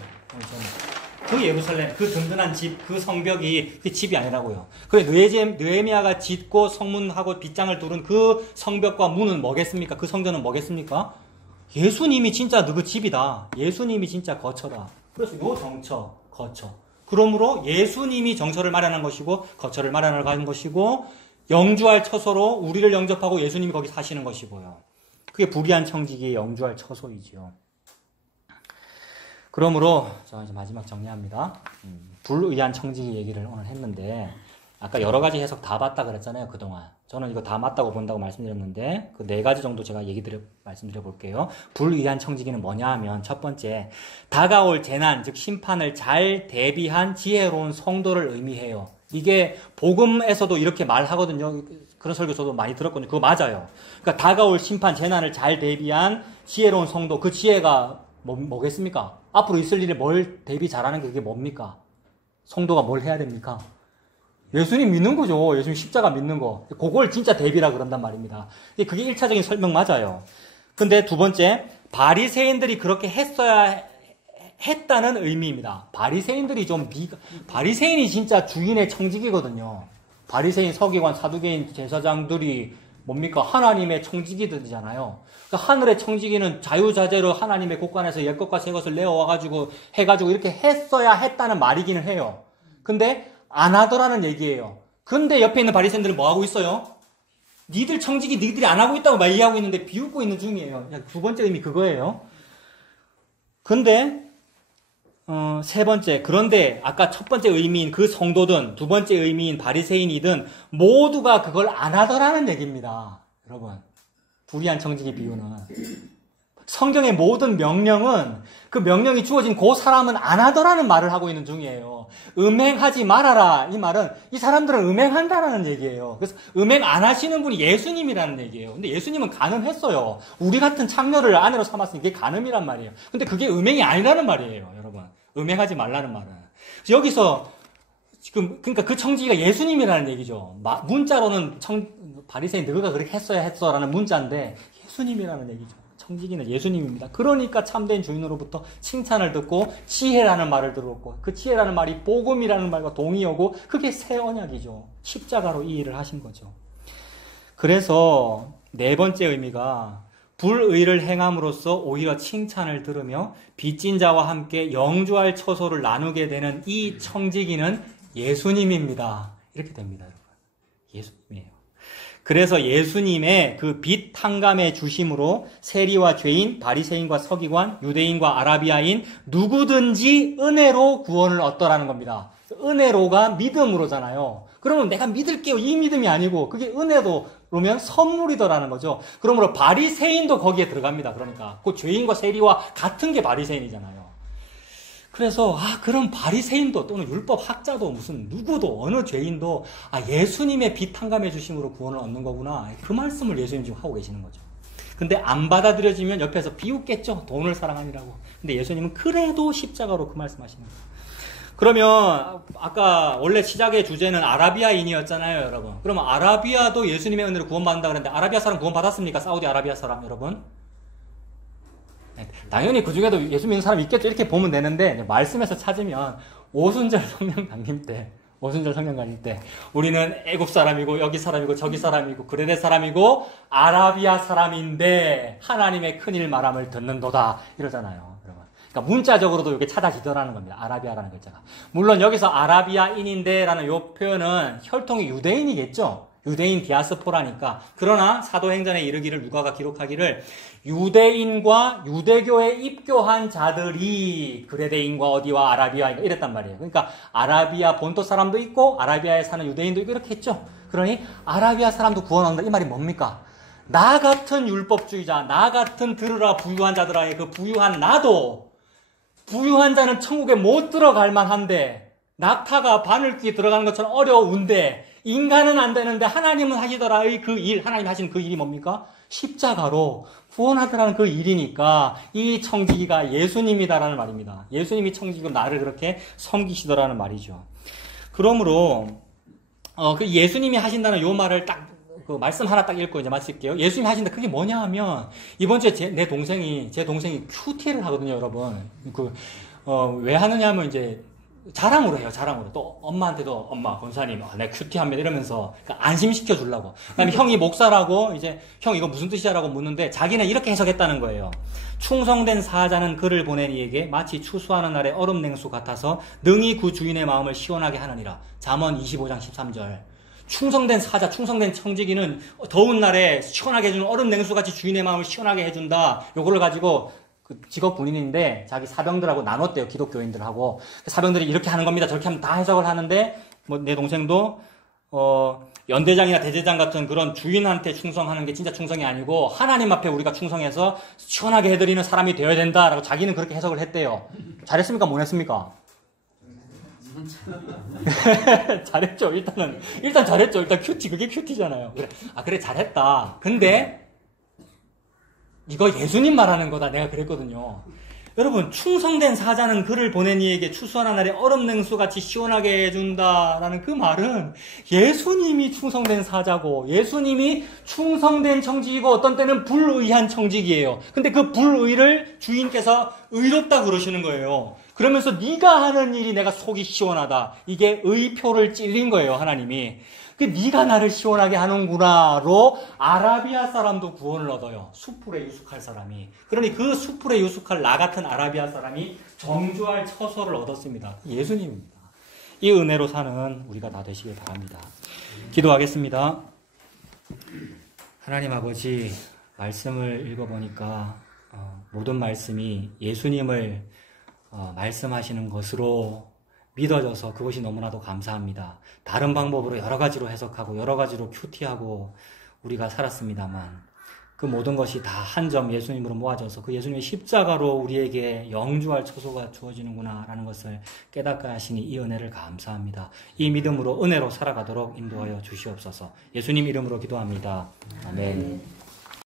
그 예루살렘, 그 든든한 집, 그 성벽이 그 집이 아니라고요. 그 느헤미야가 짓고 성문하고 빗장을 두른 그 성벽과 문은 뭐겠습니까? 그 성전은 뭐겠습니까? 예수님이 진짜 그 집이다. 예수님이 진짜 거처다. 그래서 요 정처, 거처. 그러므로 예수님이 정처를 마련한 것이고 거처를 마련하는 것이고 영주할 처소로 우리를 영접하고 예수님이 거기 사시는 것이고요. 그게 불의한 청지기의 영주할 처소이지요. 그러므로 저 이제 마지막 정리합니다. 불의한 청지기 얘기를 오늘 했는데 아까 여러 가지 해석 다 봤다 그랬잖아요, 그동안. 저는 이거 다 맞다고 본다고 말씀드렸는데 그 4가지 정도 제가 말씀드려 볼게요. 불의한 청지기는 뭐냐 하면 첫 번째, 다가올 재난, 즉 심판을 잘 대비한 지혜로운 성도를 의미해요. 이게 복음에서도 이렇게 말하거든요. 그런 설교 저도 많이 들었거든요. 그거 맞아요. 그러니까 다가올 심판, 재난을 잘 대비한 지혜로운 성도, 그 지혜가 뭐겠습니까? 앞으로 있을 일에 뭘 대비 잘하는 게 그게 뭡니까? 성도가 뭘 해야 됩니까? 예수님 믿는 거죠. 예수님 십자가 믿는 거. 그걸 진짜 대비라 그런단 말입니다. 그게 1차적인 설명 맞아요. 근데 두 번째, 바리새인들이 그렇게 했다는 의미입니다. 바리새인들이 바리새인이 진짜 주인의 청직이거든요. 바리새인, 서기관, 사두개인, 제사장들이 뭡니까? 하나님의 청지기들이잖아요. 그러니까 하늘의 청지기는 자유자재로 하나님의 곳간에서 옛것과 새것을 내어와가지고 해가지고 이렇게 했어야 했다는 말이기는 해요. 근데 안 하더라는 얘기예요. 근데 옆에 있는 바리새인들은 뭐 하고 있어요? 니들 청지기 니들이 안 하고 있다고 막 이해하고 있는데 비웃고 있는 중이에요. 두 번째 의미 그거예요. 근데 세 번째, 그런데 아까 첫 번째 의미인 그 성도든 두 번째 의미인 바리새인이든 모두가 그걸 안 하더라는 얘기입니다. 여러분, 불의한 청지기 비유는 성경의 모든 명령은 그 명령이 주어진 그 사람은 안 하더라는 말을 하고 있는 중이에요. 음행하지 말아라, 이 말은 이 사람들은 음행한다라는 얘기예요. 그래서 음행 안 하시는 분이 예수님이라는 얘기예요. 근데 예수님은 간음했어요. 우리 같은 창녀를 아내로 삼았으니 그게 간음이란 말이에요. 근데 그게 음행이 아니라는 말이에요, 여러분. 음행하지 말라는 말은. 여기서 지금 그러니까 그 청지기가 예수님이라는 얘기죠. 문자로는 바리새인 너가 그렇게 했어라는 문자인데 예수님이라는 얘기죠. 청지기는 예수님입니다. 그러니까 참된 주인으로부터 칭찬을 듣고 지혜라는 말을 들었고, 그 지혜라는 말이 복음이라는 말과 동의어고, 그게 새 언약이죠. 십자가로 이 일을 하신 거죠. 그래서 네 번째 의미가 불의를 행함으로써 오히려 칭찬을 들으며 빚진 자와 함께 영주할 처소를 나누게 되는 이 청지기는 예수님입니다. 이렇게 됩니다, 여러분. 예수님이에요. 그래서 예수님의 그 빚 탕감의 주심으로 세리와 죄인, 바리새인과 서기관, 유대인과 아라비아인 누구든지 은혜로 구원을 얻더라는 겁니다. 은혜로가 믿음으로잖아요. 그러면 내가 믿을게요, 이 믿음이 아니고 그게 은혜로면 선물이더라는 거죠. 그러므로 바리새인도 거기에 들어갑니다. 그러니까 그 죄인과 세리와 같은 게 바리새인이잖아요. 그래서 그럼 바리새인도 또는 율법 학자도 무슨 누구도 어느 죄인도 예수님의 빚 탕감해 주심으로 구원을 얻는 거구나, 그 말씀을 예수님 지금 하고 계시는 거죠. 근데 안 받아들여지면 옆에서 비웃겠죠. 돈을 사랑하니라고. 근데 예수님은 그래도 십자가로 그 말씀하시는 거예요. 그러면 아까 원래 시작의 주제는 아라비아인이었잖아요, 여러분. 그러면 아라비아도 예수님의 은혜로 구원받는다 그랬는데 아라비아 사람 구원받았습니까? 사우디 아라비아 사람, 여러분? 당연히 그 중에도 예수 믿는 사람이 있겠죠. 이렇게 보면 되는데 말씀에서 찾으면 오순절 성령강림 때, 오순절 성령강림 때 우리는 애굽 사람이고 여기 사람이고 저기 사람이고 그레네 사람이고 아라비아 사람인데 하나님의 큰일 말함을 듣는도다 이러잖아요, 여러분. 그러니까 문자적으로도 이게 찾아지더라는 겁니다. 아라비아라는 글자가. 물론 여기서 아라비아인인데 라는 이 표현은 혈통이 유대인이겠죠. 유대인 디아스포라니까. 그러나 사도행전에 이르기를 누가가 기록하기를 유대인과 유대교에 입교한 자들이 그레데인과 어디와 아라비아인가 이랬단 말이에요. 그러니까 아라비아 본토 사람도 있고 아라비아에 사는 유대인도 있고 이렇게 했죠. 그러니 아라비아 사람도 구원 얻는다, 이 말이 뭡니까? 나 같은 율법주의자, 나 같은 들으라 부유한 자들아의 그 부유한 나도, 부유한 자는 천국에 못 들어갈 만한데 낙타가 바늘귀에 들어가는 것처럼 어려운데 인간은 안 되는데 하나님은 하시더라의 그 일, 하나님 하시는 그 일이 뭡니까? 십자가로 구원하더라는 그 일이니까 이 청지기가 예수님이다라는 말입니다. 예수님이 청지기고 나를 그렇게 섬기시더라는 말이죠. 그러므로 그 예수님이 하신다는 요 말을 딱 그 말씀 하나 딱 읽고 이제 마칠게요. 예수님이 하신다, 그게 뭐냐 하면 이번 주에 제 동생이 큐티를 하거든요, 여러분. 왜 하느냐 하면 이제 자랑으로 해요, 자랑으로. 또 엄마한테도 엄마, 권사님, 내가 큐티합니다 이러면서 그러니까 안심시켜 주려고. 그다음에 형이 목사라고 이제 형 이거 무슨 뜻이야라고 묻는데 자기는 이렇게 해석했다는 거예요. 충성된 사자는 그를 보낸 이에게 마치 추수하는 날의 얼음 냉수 같아서 능히 그 주인의 마음을 시원하게 하느니라. 잠언 25장 13절. 충성된 사자, 충성된 청지기는 더운 날에 시원하게 해주는 얼음 냉수같이 주인의 마음을 시원하게 해준다. 요거를 가지고 그 직업 군인인데 자기 사병들하고 나눴대요, 기독교인들하고. 사병들이 이렇게 하는 겁니다, 저렇게 하면 다 해석을 하는데, 내 동생도 연대장이나 대대장 같은 그런 주인한테 충성하는 게 진짜 충성이 아니고 하나님 앞에 우리가 충성해서 시원하게 해드리는 사람이 되어야 된다라고 자기는 그렇게 해석을 했대요. 잘했습니까? 못했습니까? 잘했죠. 일단 잘했죠. 일단 큐티, 그게 큐티잖아요. 그래. 그래, 잘했다. 근데, 이거 예수님 말하는 거다. 내가 그랬거든요. 여러분, 충성된 사자는 그를 보낸 이에게 추수하는 날에 얼음 냉수같이 시원하게 해준다라는 그 말은 예수님이 충성된 사자고 예수님이 충성된 청직이고 어떤 때는 불의한 청직이에요. 근데 그 불의를 주인께서 의롭다 그러시는 거예요. 그러면서 네가 하는 일이 내가 속이 시원하다. 이게 의표를 찔린 거예요, 하나님이. 네가 나를 시원하게 하는구나로 아라비아 사람도 구원을 얻어요. 수풀에 유숙할 사람이. 그러니 그 수풀에 유숙할 나 같은 아라비아 사람이 정주할 처소를 얻었습니다. 예수님입니다. 이 은혜로 사는 우리가 다 되시길 바랍니다. 기도하겠습니다. 하나님 아버지, 말씀을 읽어보니까 모든 말씀이 예수님을 말씀하시는 것으로 믿어져서 그것이 너무나도 감사합니다. 다른 방법으로 여러 가지로 해석하고 여러 가지로 큐티하고 우리가 살았습니다만 그 모든 것이 다 한 점 예수님으로 모아져서 그 예수님의 십자가로 우리에게 영주할 처소가 주어지는구나 라는 것을 깨닫게 하시니 이 은혜를 감사합니다. 이 믿음으로 은혜로 살아가도록 인도하여 주시옵소서. 예수님 이름으로 기도합니다. 아멘.